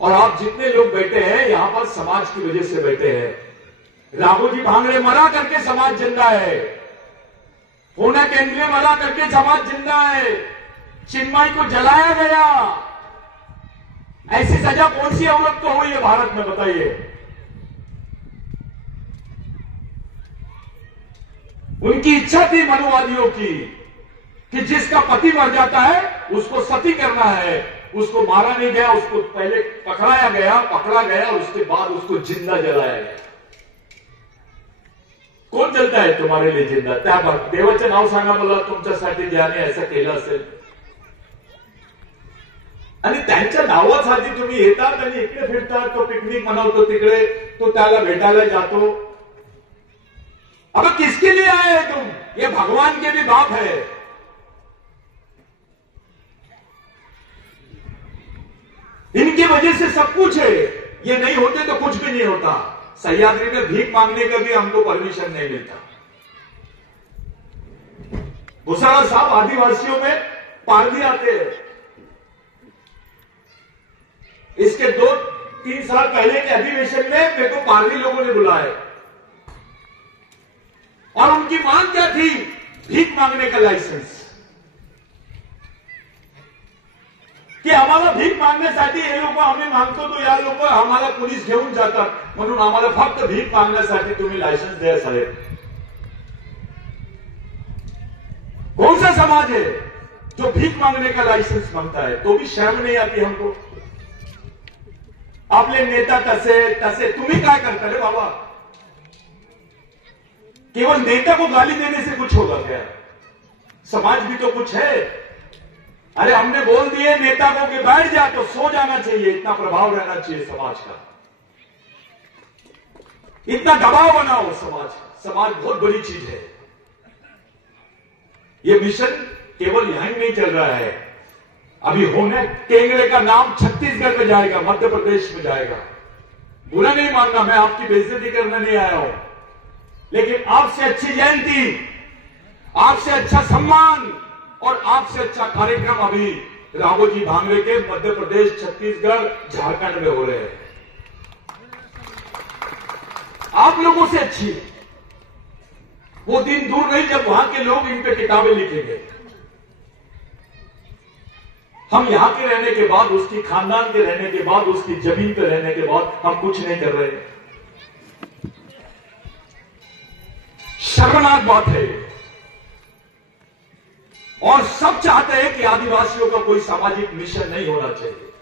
और आप जितने लोग बैठे हैं यहां पर समाज की वजह से बैठे हैं. राघोजी भांगरे मरा करके समाज जिंदा है. होना केंद्रीय मरा करके समाज जिंदा है. चिन्मय को जलाया गया. ऐसी सजा कौन सी औरत को हुई है भारत में? बताइए. उनकी इच्छा थी मनुवादियों की कि जिसका पति मर जाता है उसको सती करना है. उसको मारा नहीं गया, उसको पहले पकड़ा गया और उसके बाद उसको जिंदा जलाया गया. कोण जलता है तुम्हारे लिए जिंदा? त्या देवाचं नाव सांगा मला तुमच्यासाठी ज्याने असं केलं असेल. आणि त्यांच्या नावासाठी तुम्ही येतात आणि इकडे फिरतात. तो पिकनिक मनवतो तिकडे, तो त्याला भेटायला जातो. अब किसके लिए आए हैं तुम? ये भगवान के भी बाप है. इनकी वजह से सब कुछ है. ये नहीं होते तो कुछ भी नहीं होता. सह्याद्री में भीख मांगने का भी हमको परमिशन नहीं मिलता. भूसाड़ा साहब आदिवासियों में पारधी आते हैं. इसके 2-3 साल पहले के अधिवेशन में मेरे को पारधी लोगों ने बुलाया और उनकी मांग क्या थी? भीख मांगने का लाइसेंस. की आम्हाला भीक मागण्यासाठी हे लोक आम्ही मागतो तो या लोक आम्हाला पोलीस घेऊन जातात, म्हणून आम्हाला फक्त भीक मागण्यासाठी तुम्ही लायसन्स द्या साहेब. कौन सा समाज है जो भीख मांगने का लाइसेंस मांगता है? तो भी शर्म नहीं आती हमको. आपले नेता तसे तुम्ही काय करता रे बाबा? केवल नेता को गाली देने से कुछ होगा क्या? समाज भी तो कुछ है. अरे हमने बोल दिए नेता को कि बैठ जा तो सो जाना चाहिए. इतना प्रभाव रहना चाहिए समाज का. इतना दबाव बनाओ समाज. समाज बहुत बड़ी चीज है. ये मिशन केवल यहीं नहीं चल रहा है, अभी होने टेंगड़े का नाम छत्तीसगढ़ में जाएगा, मध्य प्रदेश में जाएगा। बुरा नहीं मानना, मैं आपकी बेइज्जती करने नहीं आया हूं, लेकिन आपसे अच्छी जयंती, आपसे अच्छा सम्मान और आपसे अच्छा कार्यक्रम अभी राघोजी भांगरे के मध्य प्रदेश, छत्तीसगढ़, झारखंड में हो रहे हैं। आप लोगों से अच्छी है। वो दिन दूर नहीं जब वहां के लोग इन पे किताबें लिखेंगे। हम यहां के रहने के बाद, उसकी खानदान के रहने के बाद, उसकी जमीन पे रहने के बाद हम कुछ नहीं कर रहे। शर्मनाक बात है। और सब चाहते हैं कि आदिवासियों का कोई सामाजिक मिशन नहीं होना चाहिए।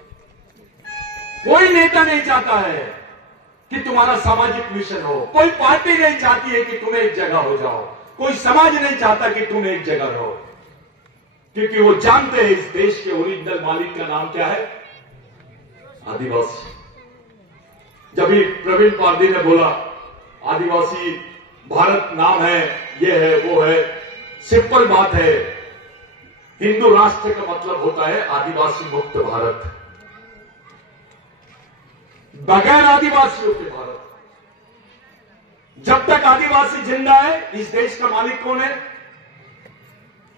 कोई नेता नहीं चाहता है कि तुम्हारा सामाजिक मिशन हो, कोई पार्टी नहीं चाहती है कि तुम एक जगह हो जाओ, कोई समाज नहीं चाहता कि तुम एक जगह रहो, क्योंकि वो जानते हैं इस देश के ओरिजिनल मालिक का नाम क्या है, आदिवासी। जब भी प्रवीण पारदी ने बोला आदिवासी भारत नाम है, ये है वो है, सिंपल बात है, हिंदू राष्ट्र का मतलब होता है आदिवासी मुक्त भारत, बगैर आदिवासियों के भारत। जब तक आदिवासी जिंदा है, इस देश का मालिक कौन है?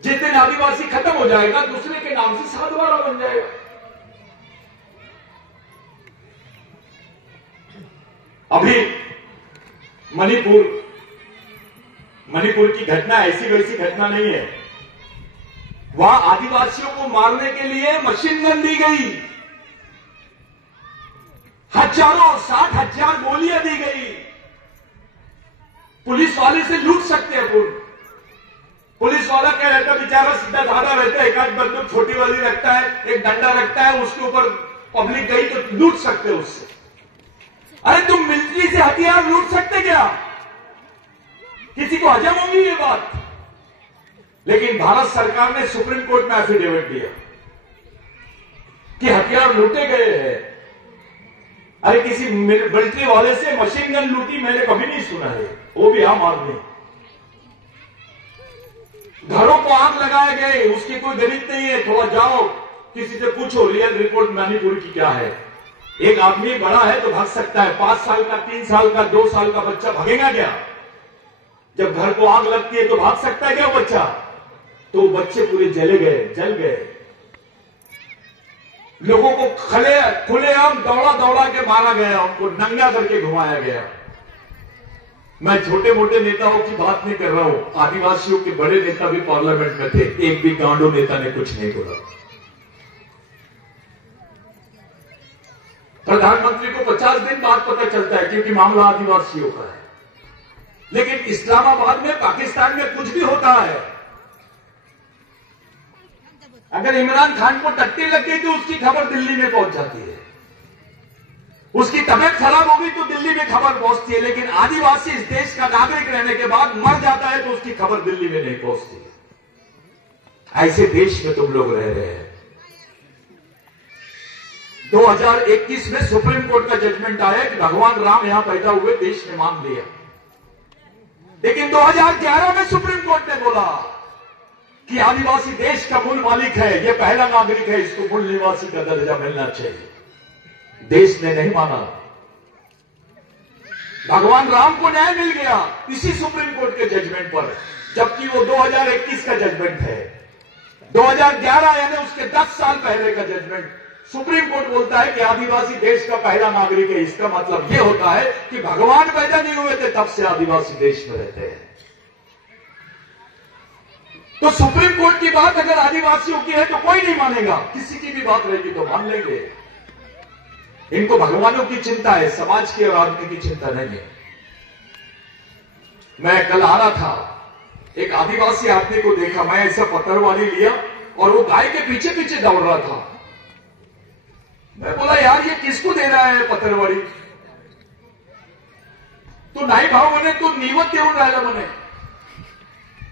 जिस दिन आदिवासी खत्म हो जाएगा, दूसरे के नाम से साधवारा बन जाएगा। अभी मणिपुर की घटना ऐसी वैसी घटना नहीं है। वहां आदिवासियों को मारने के लिए मशीन गन दी गई, हजारों 60,000 गोलियां दी गई। पुलिस वाले से लूट सकते हैं। पुलिस वाला क्या रहता है, बेचारा सीधा साधा रहता है, एक आध बंदूक छोटी वाली रखता है, एक डंडा रखता है, उसके ऊपर पब्लिक गई तो लूट सकते उससे। अरे तुम मिलिट्री से हथियार लूट सकते क्या? किसी को हजम होगी ये बात? लेकिन भारत सरकार ने सुप्रीम कोर्ट में एफिडेविट दिया कि हथियार लूटे गए हैं। अरे किसी मिलिट्री वाले से मशीन गन लूटी मैंने कभी नहीं सुना है, वो भी आम आदमी। घरों को आग लगाए गए, उसकी कोई गणित नहीं है। थोड़ा जाओ किसी से पूछो रियल रिपोर्ट मणिपुर की क्या है। एक आदमी बड़ा है तो भाग सकता है, 5 साल का, 3 साल का, 2 साल का बच्चा भागेगा क्या? जब घर को आग लगती है तो भाग सकता है क्या बच्चा? तो बच्चे पूरे जल गए। लोगों को खुलेआम दौड़ा के मारा गया, उनको नंगा करके घुमाया गया। मैं छोटे मोटे नेताओं की बात नहीं कर रहा हूं, आदिवासियों के बड़े नेता भी पार्लियामेंट में थे, एक भी गांडो नेता ने कुछ नहीं बोला। प्रधानमंत्री को 50 दिन बाद पता चलता है क्योंकि मामला आदिवासियों का है। लेकिन इस्लामाबाद में, पाकिस्तान में कुछ भी होता है, अगर इमरान खान को टट्टी लग गई तो उसकी खबर दिल्ली में पहुंच जाती है, उसकी तबीयत खराब हो गई तो दिल्ली में खबर पहुंचती है। लेकिन आदिवासी इस देश का नागरिक रहने के बाद मर जाता है तो उसकी खबर दिल्ली में नहीं पहुंचती। ऐसे देश में तुम लोग रह रहे हैं। 2021 में सुप्रीम कोर्ट का जजमेंट आया कि भगवान राम यहां पैदा हुए, देश ने मान लिया। लेकिन 2011 में सुप्रीम कोर्ट ने बोला कि आदिवासी देश का मूल मालिक है, यह पहला नागरिक है, इसको मूल निवासी का दर्जा मिलना चाहिए। देश ने नहीं माना। भगवान राम को न्याय मिल गया इसी सुप्रीम कोर्ट के जजमेंट पर, जबकि वो 2021 का जजमेंट है। 2011 यानी उसके 10 साल पहले का जजमेंट। सुप्रीम कोर्ट बोलता है कि आदिवासी देश का पहला नागरिक है। इसका मतलब यह होता है कि भगवान पैदा नहीं हुए थे तब से आदिवासी देश में रहते हैं। तो सुप्रीम कोर्ट की बात अगर आदिवासियों की है तो कोई नहीं मानेगा, किसी की भी बात रहेगी तो मान लेंगे। इनको भगवानों की चिंता है, समाज की और आदमी की चिंता नहीं है। मैं कल आ रहा था, एक आदिवासी आदमी को देखा, मैं ऐसा पतरवाली लिया और वो गाय के पीछे पीछे दौड़ रहा था। मैं बोला यार ये किसको दे रहा है पतरवाली? तो नाही भाव मने तो निवत देऊन राहिला मने।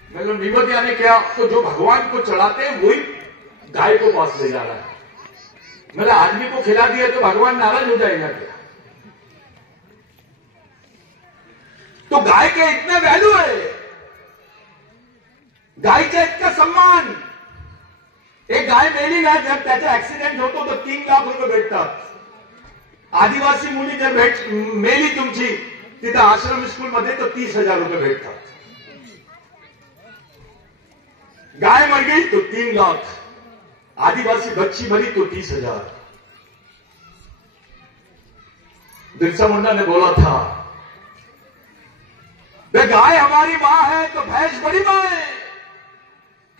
मैं बोला निवत यानी क्या? तो जो भगवान को चढ़ाते हैं वही गाय को पास ले जा रहा है। मतलब आदमी को खिला दिया तो भगवान नाराज हो जाएगा क्या? तो गाय के इतना वैल्यू है, गाय का इतना सम्मान, एक गाय मेली ना, जब त्याचा ऍक्सिडेंट होतो तर 3 लाख रुपये भेटतात. आदिवासी मुली जर मेली तुमची तिथं आश्रम स्कूलमध्ये तर 30,000 रुपये भेटतात. गाय मर गई तो 3 लाख, आदिवासी बच्ची मरी तो 30,000. बिरसा मुंडा ने बोला था, वे गाय हमारी मां है तो भैंस बड़ी मां है,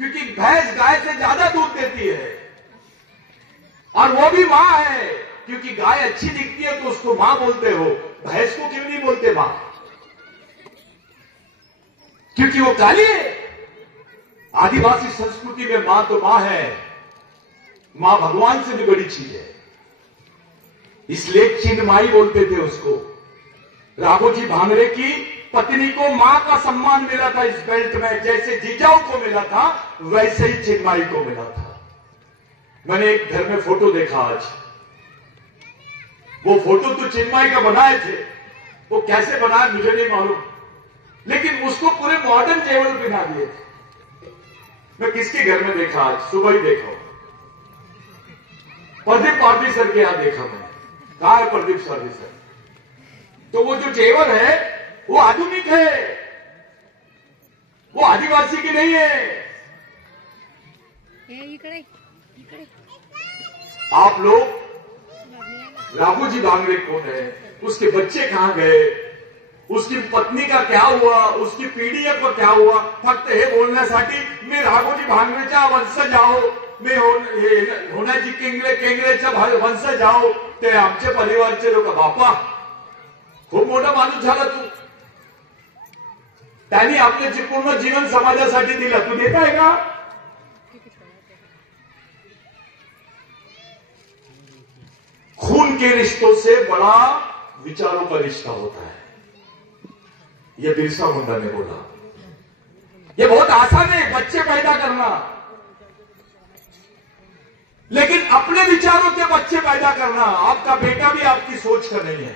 क्योंकि भैंस गाय से ज्यादा दूध देती है. और वो भी मां है क्योंकि गाय अच्छी दिखती है तो उसको मां बोलते हो, भैंस को क्यों नहीं बोलते मां? क्योंकि वो काली है. आदिवासी संस्कृति में मां तो मां है, मां भगवान से भी बड़ी चीज है. इसलिए चिन्माई बोलते थे उसको. राघोजी भांगरे की पत्नी को मां का सम्मान मिला था इस बेल्ट में, जैसे जीजाऊ को मिला था वैसे ही चिन्माई को मिला था. मैंने एक घर में फोटो देखा आज. वो फोटो तो चिन्माई का बनाए थे, वो कैसे बनाए मुझे नहीं मालूम, लेकिन उसको पूरे मॉडर्न जेवर बना दिए थे. मैं किसके घर में देखा आज, सुबह ही देखा, प्रदीप पारदी सर के यहां देखा मैंने. कहा है प्रदीप पारदी सर? तो वो जो जेवर है वो आधुनिक है, वो आदिवासी की नहीं है. आप लोग राघोजी भांगरे कौन है, उसके बच्चे कहां गए, उसकी पत्नी का क्या हुआ, उसकी पीडीएफ का क्या हुआ, फक्त हे बोलण्यासाठी मी राघोजी भांगरेच्या वंशज आहो, मी होण्याची केंगरेच्या वंशज आहो, ते आमचे परिवारचे लोक. बापा खूप मोठा माणूस झाला तू. त्यांनी आपले पूर्ण जीवन समाजासाठी दिलं, तू देताय का? खून के रिश्तों से बड़ा विचारों का रिश्ता होता है, यह बिरसा मुंडा ने बोला. यह बहुत आसान है बच्चे पैदा करना, लेकिन अपने विचारों के बच्चे पैदा करना. आपका बेटा भी आपकी सोच का नहीं है,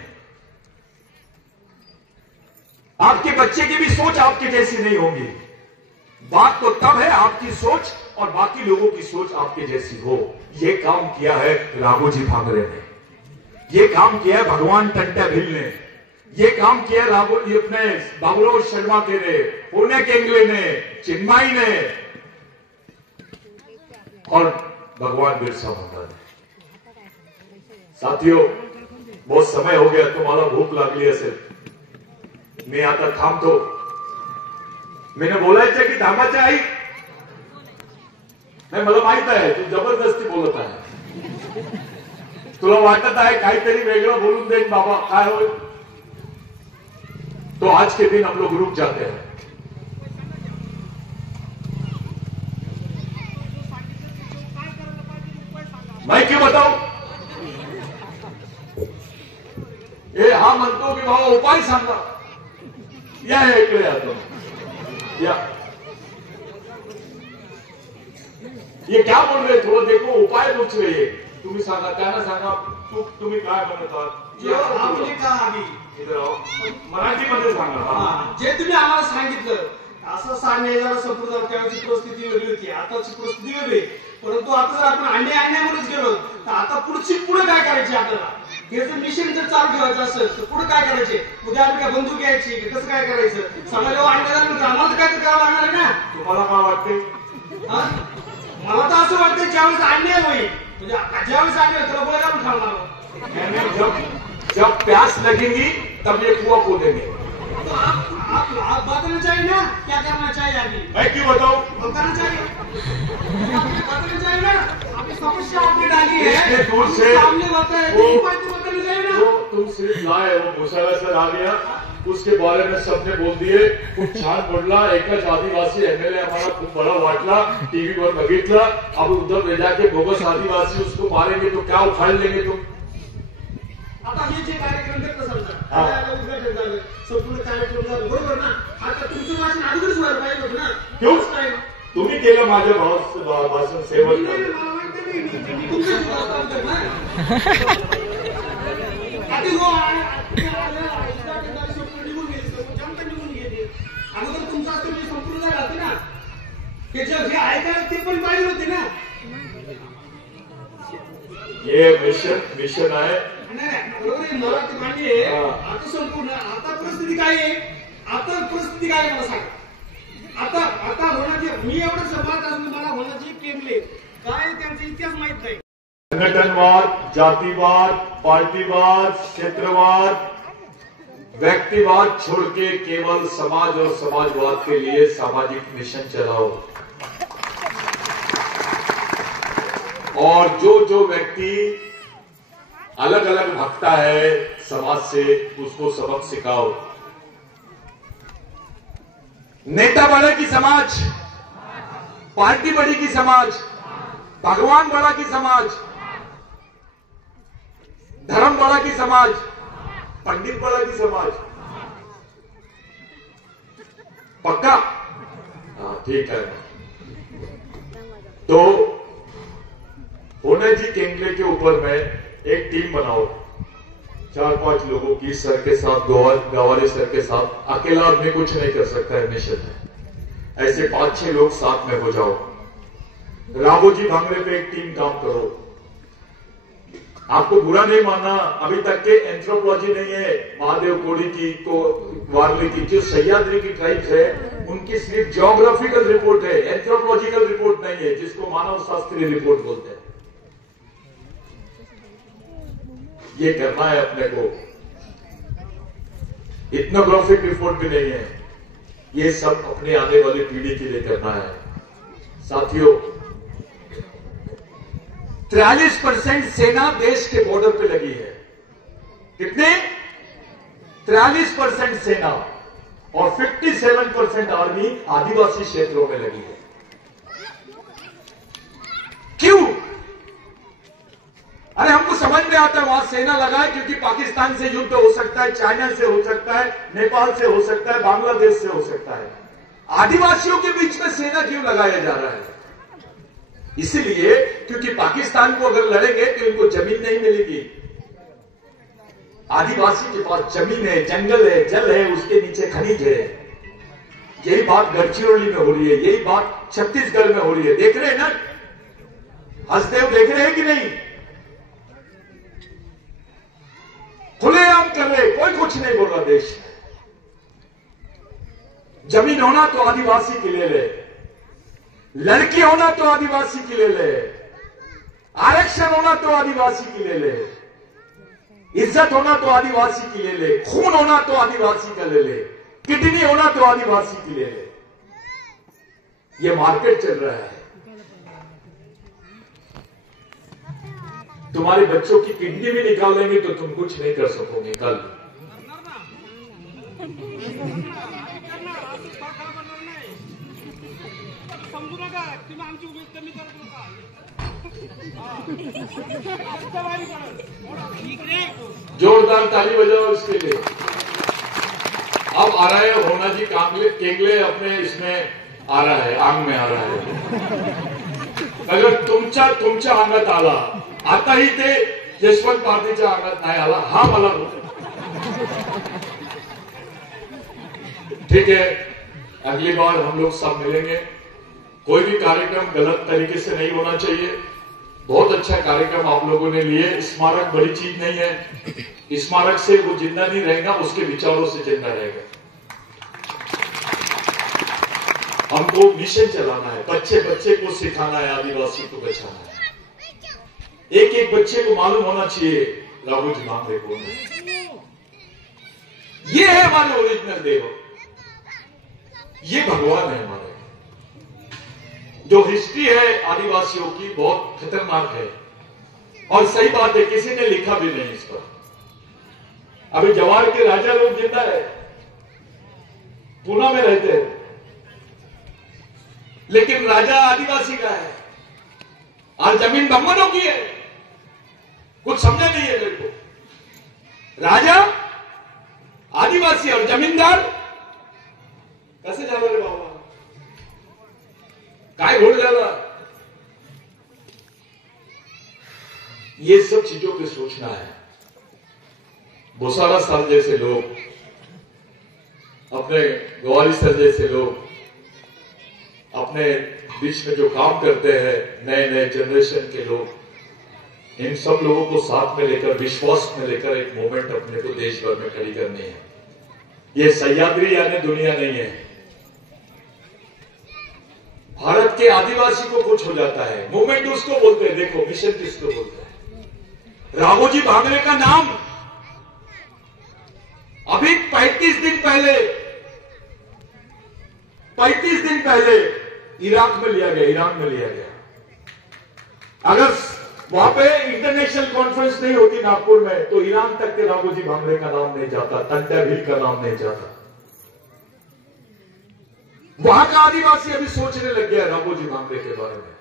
आपके बच्चे की भी सोच आपकी जैसी नहीं होगी. बात तो तब है आपकी सोच और बाकी लोगों की सोच आपके जैसी हो. यह काम किया है राघोजी भांगरे ने, यह काम किया है भगवान टंटा भिल ने, यह काम किया राघोजी अपने बाबूराव शर्मा के ने, पुणे केंगले ने, चिन्माई ने और भगवान बिरसा मुंडा ने. साथियों, बहुत समय हो गया, तुम्हाला भूक लागली असेल, मी आता थांबतो. मैंने बोलायचं की थांबायचं आई नाही, मला माहित आहे तू जबरदस्ती बोलत आहे. तुला वाटत आहे काहीतरी वेगळं बोलून देईन बाबा, काय होईल. तो आज के दिन हम लोग रुक जाते हैं. मैं क्यों बताऊं? हे हा म्हणतो की बाबा उपाय सांगा. या इकडे या तुम्ही, या. ये क्या बोल रहे, थोड़ा देखो, उपाय पूछ रहे हैं. तुम्ही सांगा, त्यांना सांगा तुम्ही काय म्हणत आहात. आपली का आम्ही मराठीमध्ये सांगा. जे तुम्ही आम्हाला सांगितलं असं सांगण्याला संपूर्ण त्यावेळेची परिस्थिती वेगळी होती, आताची परिस्थिती वेगळी. परंतु आता जर आपण अन्यायावरच गेलो तर आता पुढे काय करायचे आपल्याला, हे जर मिशन जर चालू ठेवायचं असेल तर पुढे काय करायचे. उद्या आपली काय बंदूक घ्यायची, कसं काय करायचं. समाजाला अन्याय म्हणजे आम्हाला काय करावं लागणार आहे ना. तुम्हाला काय वाटते? मला तर असं वाटतं ज्यावेळेस अन्याय होईल, म्हणजे ज्यावेळेस अन्याय त्याला बोलायला पण थांबणार. जब प्यास लगेगी तब ये कुआं खोदेंगे. तो आप बताना चाहिए ना क्या करना चाहिए. अभी मैं क्यों बताऊं? बताना चाहिए, बताना चाहिए ना. आपकी समस्या आपने डाली है, दूर से सामने बताया तो उपाय तो बताना चाहिए ना. वो तुम सिर्फ लाए, वो घोषाला सर आ गया, उसके बारे में सबने बोल दिए. खूप छान बोलला. एकच आदिवासी एमएलए आम्हाला खूप बड़ा वाटला, टीव्हीवर बघितला. अब उद्धव भेजा के बोगस आदिवासी उसको मारेंगे तो क्या उखाड़ लेंगे तुम. आता हे जे कार्यक्रम घेतलं समजा उद्घाटन झालं, संपूर्ण कार्यक्रम झालं, बरोबर ना. आता तुमचं भाषण अगोदरच व्हायला पाहिजे होतं ना. क्यों? काय तुम्ही केलं माझ्या भाषण सेवन. मला वाटतं नाही तुमचं आधी हो निघून गेले, जनता निघून गेली. अगोदर तुमचं असं संपूर्ण झालं होतं ना. ते जे ऐकायला ते पण पाहिजे होते ना. ये मिशन आहे. बरोबर आहे, मला ते मान्य आहे. आता संपूर्ण आता परिस्थिती काय आहे, मला सांगा. आता होण्याची मी एवढं समाज असून मला होण्याची केमले काय त्यांचा इतिहास माहित नाही. संगठनवाद, जातिवाद, पार्टीवाद, क्षेत्रवाद, व्यक्तिवाद छोड़ के केवल समाज और समाजवाद के लिए सामाजिक मिशन चलाओ. और जो व्यक्ति अलग अलग भटका है समाज से, उसको सबक सिखाओ. नेता बड़ा की समाज, पार्टी बड़ी की समाज, भगवान बड़ा की समाज, धर्म बड़ा की समाज, पंडित बड़ा की समाज. पक्का? हाँ ठीक है. तो होना जी केंगले के ऊपर में एक टीम बनाओ, 4-5 लोगों की, सर के साथ, गवाले सर के साथ. अकेला आदमी कुछ नहीं कर सकता है मिशन में. ऐसे 5-6 लोग साथ में हो जाओ. राघोजी भांगरे पे एक टीम काम करो. आपको बुरा नहीं मानना, अभी तक के एंथ्रोपोलॉजी नहीं है. महादेव कोड़ी की, को वार्ली की, जो सह्याद्री की ट्राइब्स है, उनकी सिर्फ ज्योग्राफिकल रिपोर्ट है, एंथ्रोपोलॉजिकल रिपोर्ट नहीं है, जिसको मानव शास्त्रीय रिपोर्ट बोलते हैं. ये करना है अपने को. इथनोग्राफिक रिपोर्ट भी नहीं है. ये सब अपने आने वाली पीढ़ी के लिए करना है. साथियों, 43% सेना देश के बॉर्डर पे लगी है. कितने? 43% सेना और 57% आर्मी आदिवासी क्षेत्रों में लगी है. क्यों? अरे हमको समझ में आता है वहां सेना लगा है क्योंकि पाकिस्तान से युद्ध हो सकता है, चाइना से हो सकता है, नेपाल से हो सकता है, बांग्लादेश से हो सकता है. आदिवासियों के बीच में सेना क्यों लगाया जा रहा है? इसलिए क्योंकि पाकिस्तान को अगर लड़ेंगे तो इनको जमीन नहीं मिलेगी. आदिवासी के पास जमीन है, जंगल है, जल है, उसके नीचे खनिज है. यही बात गढ़चिरौली में हो रही है, यही बात छत्तीसगढ़ में हो रही है. देख रहे हैं ना, हसदेव देख रहे हैं कि नहीं? खुलेआम कर रहे, कोई कुछ नहीं बोल रहा. देश जमीन होना तो आदिवासी की ले ले, लड़की होना तो आदिवासी की ले ले, आरक्षण होना तो आदिवासी की ले ले, इज्जत होना तो आदिवासी की ले ले, खून होना तो आदिवासी का ले ले, किडनी होना तो आदिवासी की ले ले. ये मार्केट चल रहा है. तुम्हारे बच्चों की किडनी भी निकाल लेंगे तो तुम कुछ नहीं कर सकोगे कल. जोरदार ताली बजाओ इसके लिए. अब आ रहा है होना जी केंगले अपने इसमें आ रहा है, आंग में आ रहा है. अगर तुमच्या अंगात आला, आता ही ते यशवंत पार्टीच्या अंगात नाही आला, हा मला ठीक है. अगली बार हम लोग सब मिलेंगे. कोई भी कार्यक्रम गलत तरीके से नहीं होना चाहिए. बहुत अच्छा कार्यक्रम आप लोगों ने लिए. स्मारक बड़ी चीज नहीं है. स्मारक से वो जिंदा नहीं रहेगा, उसके विचारों से जिंदा रहेगा. हमको मिशन चलाना है, बच्चे बच्चे को सिखाना है, आदिवासी को बचाना है. एक एक बच्चे को मालूम होना चाहिए राघोजी भांगरे कौन है. ये है हमारे ओरिजिनल देव, ये भगवान है हमारे. जो हिस्ट्री है आदिवासियों की बहुत खतरनाक है. और सही बात है, किसी ने लिखा भी नहीं इस पर. अभी जवार के राजा लोग जिंदा है, पूना में रहते हैं, लेकिन राजा आदिवासी का है और जमीन ब्राह्मणों की है. कुछ समझा नहीं है मेरे को. राजा आदिवासी और जमींदार कैसे झालं रे बाबा, काय घोड़ झाला. ये सब चीजों पे सोचना है. बोसारा सर जैसे लोग, अपने गवारी सर जैसे लोग अपने बीच में जो काम करते हैं, नए नए जनरेशन के लोग, इन सब लोगों को साथ में लेकर, विश्वास में लेकर एक मूवमेंट अपने को देश भर में खड़ी करनी है। ये सह्याद्री यानी दुनिया नहीं है। भारत के आदिवासी को कुछ हो जाता है, मूवमेंट उसको बोलते हैं। देखो मिशन किसको बोलते हैं? राघोजी भांगरे का नाम अभी 35 दिन पहले इराक में लिया गया, ईरान में लिया गया। अगर वहां पे इंटरनेशनल कॉन्फ्रेंस नहीं होती नागपुर में, तो ईरान तक के राघोजी भांगरे का नाम नहीं जाता, तंटा भील का नाम नहीं जाता। वहां का आदिवासी अभी सोचने लग गया राघोजी भांगरे के बारे में,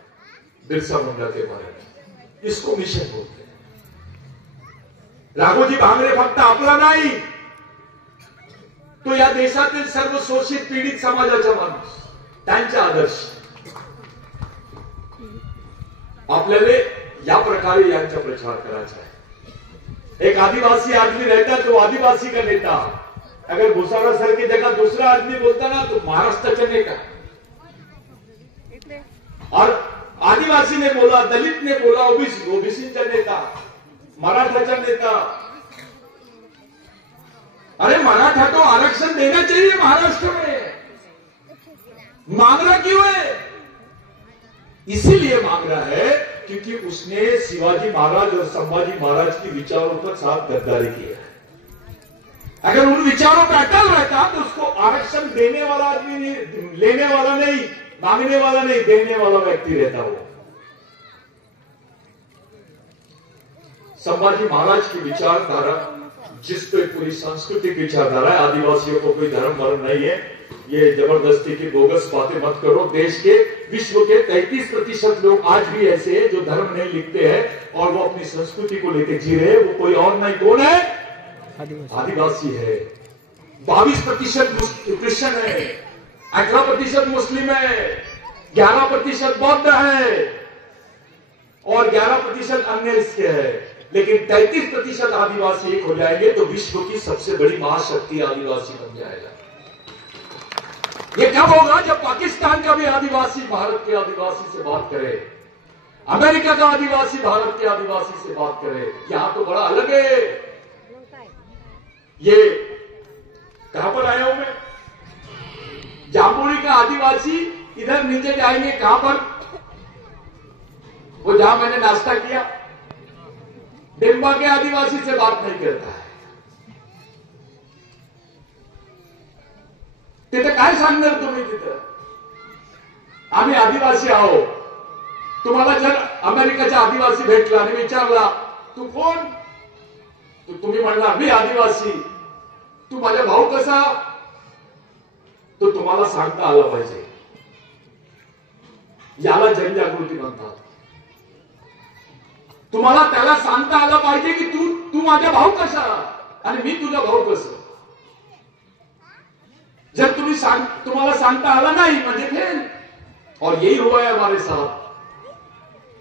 बिरसा मुंडा के बारे में। इसको मिशन बोलते हैं। राघोजी भांगरे फक्त आपला नाही, तो या देशातील सर्व शोषित पीडित समाजाचा माणूस, त्यांचा आदर्श आपल्याला या प्रकारे यांचा प्रचार करायचा है। एक आदिवासी आदमी रहता तो आदिवासी का नेता, अगर भुसावळ सारखी जगह दूसरा आदमी बोलता ना तो महाराष्ट्राचा नेता। और आदिवासी ने बोला, दलित ने बोला, ओबीसीचा नेता, मराठाचा नेता। अरे मराठा तो आरक्षण देना चाहिए महाराष्ट्र में, मांग रहा क्यों है? इसीलिए मांग रहा है क्योंकि उसने शिवाजी महाराज और संभाजी महाराज की विचारों पर साथ गद्दारी किया है। अगर उन विचारों पर अटल रहता तो उसको आरक्षण देने वाला आदमी नहीं, लेने वाला नहीं, मांगने वाला नहीं, देने वाला व्यक्ति रहता वो। संभाजी महाराज की विचारधारा, जिस पे पूरी सांस्कृतिक विचारधारा है, आदिवासियों को कोई धर्म वर्ण नहीं है, ये जबरदस्ती की बोगस बातें मत करो। देश के, विश्व के 33% लोग आज भी ऐसे हैं जो धर्म नहीं लिखते हैं और वो अपनी संस्कृति को लेकर जी रहे हैं। वो कोई और नहीं, कौन है? आदिवासी है। 22% क्रिश्चियन है, 18% मुस्लिम है, 11% बौद्ध है और 11% अन्य इसके है। लेकिन 33% आदिवासी एक हो जाएंगे तो विश्व की सबसे बड़ी महाशक्ति आदिवासी बन जाएगा। ये कब होगा? जब पाकिस्तान का भी आदिवासी भारत के आदिवासी से बात करे, अमेरिका का आदिवासी भारत के आदिवासी से बात करे। यहां तो बड़ा अलग है। ये कहां पर आया हूं मैं? जामुरी का आदिवासी इधर नीचे जाएंगे, कहां पर? वो जहां मैंने नाश्ता किया, डिम्बा के आदिवासी से बात नहीं करता है। तिथे काय सांगणार तुम्ही? तिथं आम्ही आदिवासी आहोत, तुम्हाला जर अमेरिकेचा आदिवासी भेटला आणि विचारला तू कोण, तो तुम्ही म्हणला मी आदिवासी, तू माझा भाऊ कसा, तो तुम्हाला सांगता आला पाहिजे। याला जनजागृती म्हणतात। तुम्हाला त्याला सांगता आलं पाहिजे की तू माझा भाऊ कसा आणि मी तुझा भाऊ कसं। जब तुम्हारा सांगता आला नहीं म्हणजे फेल। और यही हुआ है हमारे साथ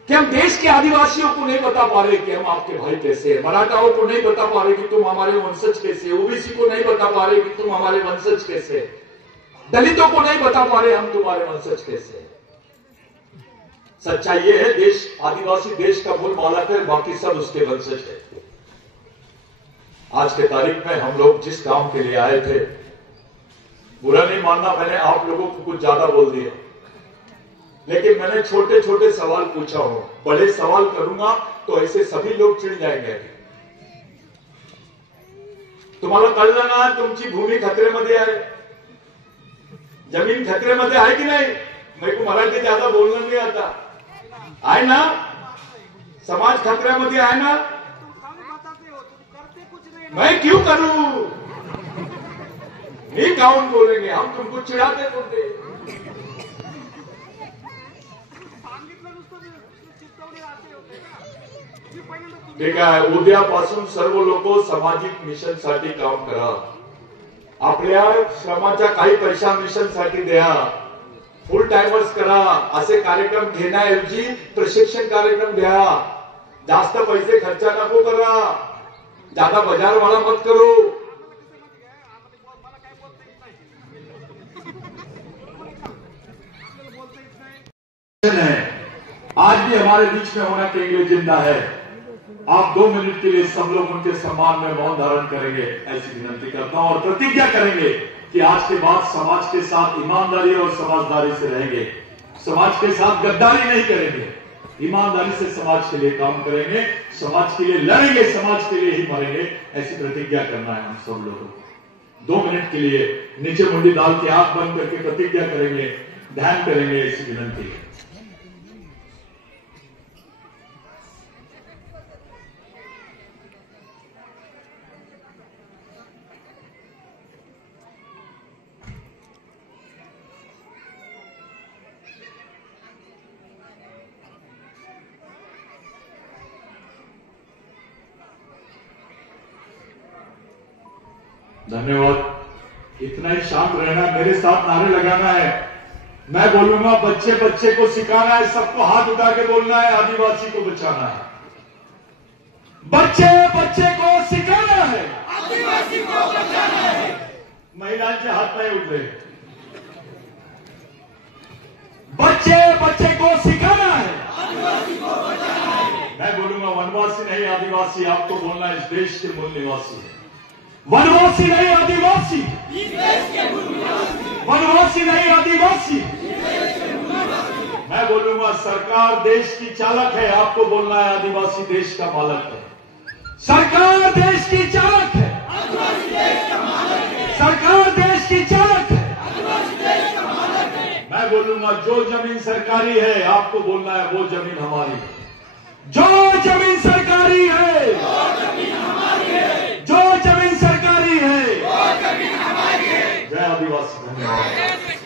कि हम देश के आदिवासियों को नहीं बता पा रहे कि हम आपके भाई कैसे हैं, मराठाओं को नहीं बता पा रहे कि तुम हमारे वंशज कैसे, ओबीसी को नहीं बता पा रहे कि तुम हमारे वंशज कैसे, दलितों को नहीं बता पा रहे हम तुम्हारे वंशज कैसे। सच्चाई ये है, देश आदिवासी देश का मूल मालक है, बाकी सब उसके वंशज है। आज के तारीख में हम लोग जिस काम के लिए आए थे, बुरा नहीं मानना, मैंने आप लोगों को कुछ ज्यादा बोल दिया, लेकिन मैंने छोटे छोटे सवाल पूछा हूं। बड़े सवाल करूंगा तो ऐसे सभी लोग चिढ़ जाएंगे। तुम्हाला कळलं ना, तुमची भूमी खतरेमध्ये आहे, जमीन खतरेमध्ये आहे की नाही? मेरे को मराठी ज्यादा बोलना नहीं आता, आहे ना? समाज खतऱ्यामध्ये आहे ना? मैं क्यों करूं? नहीं काउन बोलेंगे हम, तुमको चिढ़ाते बोलते। ठीक आहे, उद्यापासून सर्व लोक सामाजिक मिशन साठी काम करा। आपल्या श्रमाच्या काही पैसा मिशन साठी द्या, फुल टाइमर्स करा। असे कार्यक्रम घेण्याऐवजी प्रशिक्षण कार्यक्रम द्या। जास्त पैसे खर्चा नको करा, ज्यादा बाजार वाला मत करो। है आज भी हमारे बीच में होना के लिए जिंदा है। आप 2 मिनट के लिए सब लोग उनके सम्मान में मौन धारण करेंगे, ऐसी विनंती करता हूं और प्रतिज्ञा करेंगे कि आज के बाद समाज के साथ ईमानदारी और समझदारी से रहेंगे, समाज के साथ गद्दारी नहीं करेंगे, ईमानदारी से समाज के लिए काम करेंगे, समाज के लिए लड़ेंगे, समाज के लिए ही मरेंगे, ऐसी प्रतिज्ञा करना है हम सब लोगों को। 2 मिनट के लिए नीचे मुंडी डाल के आंख बंद करके प्रतिज्ञा करेंगे, ध्यान करेंगे, ऐसी विनंती है। धन्यवाद। इतना ही शांत रहना, मेरे साथ नारे लगाना है। मैं बोलूंगा, बच्चे बच्चे को सिखाना है, सबको हाथ उठा के बोलना है, आदिवासी को बचाना है। बच्चे बच्चे को सिखाना है, आदिवासी को बचाना है। महिलाओं के हाथ नहीं उठ रहे। बच्चे बच्चे को सिखाना है, आदिवासी को बचाना है। मैं बोलूंगा, वनवासी नहीं आदिवासी, आपको बोलना है इस देश के मूल निवासी है। वनवासी नहीं आदिवासी, इस देश के मूल निवासी। वनवासी नहीं आदिवासी, इस देश के मूल निवासी। मैं बोलूंगा, सरकार देश की चालक है, आपको बोलना है आदिवासी देश का मालक है। सरकार देश की चालक है, आदिवासी देश का मालक है। सरकार देश की चालक है, आदिवासी देश का मालक है। मैं बोलूंगा, जो जमीन सरकारी है, आपको बोलना है वो जमीन हमारी है। जो जमीन सरकारी है, वो जमीन हमारी है। जो जमीन सरकारी है, वो जमीन हमारी है। जय आदिवासी। धन्यवाद।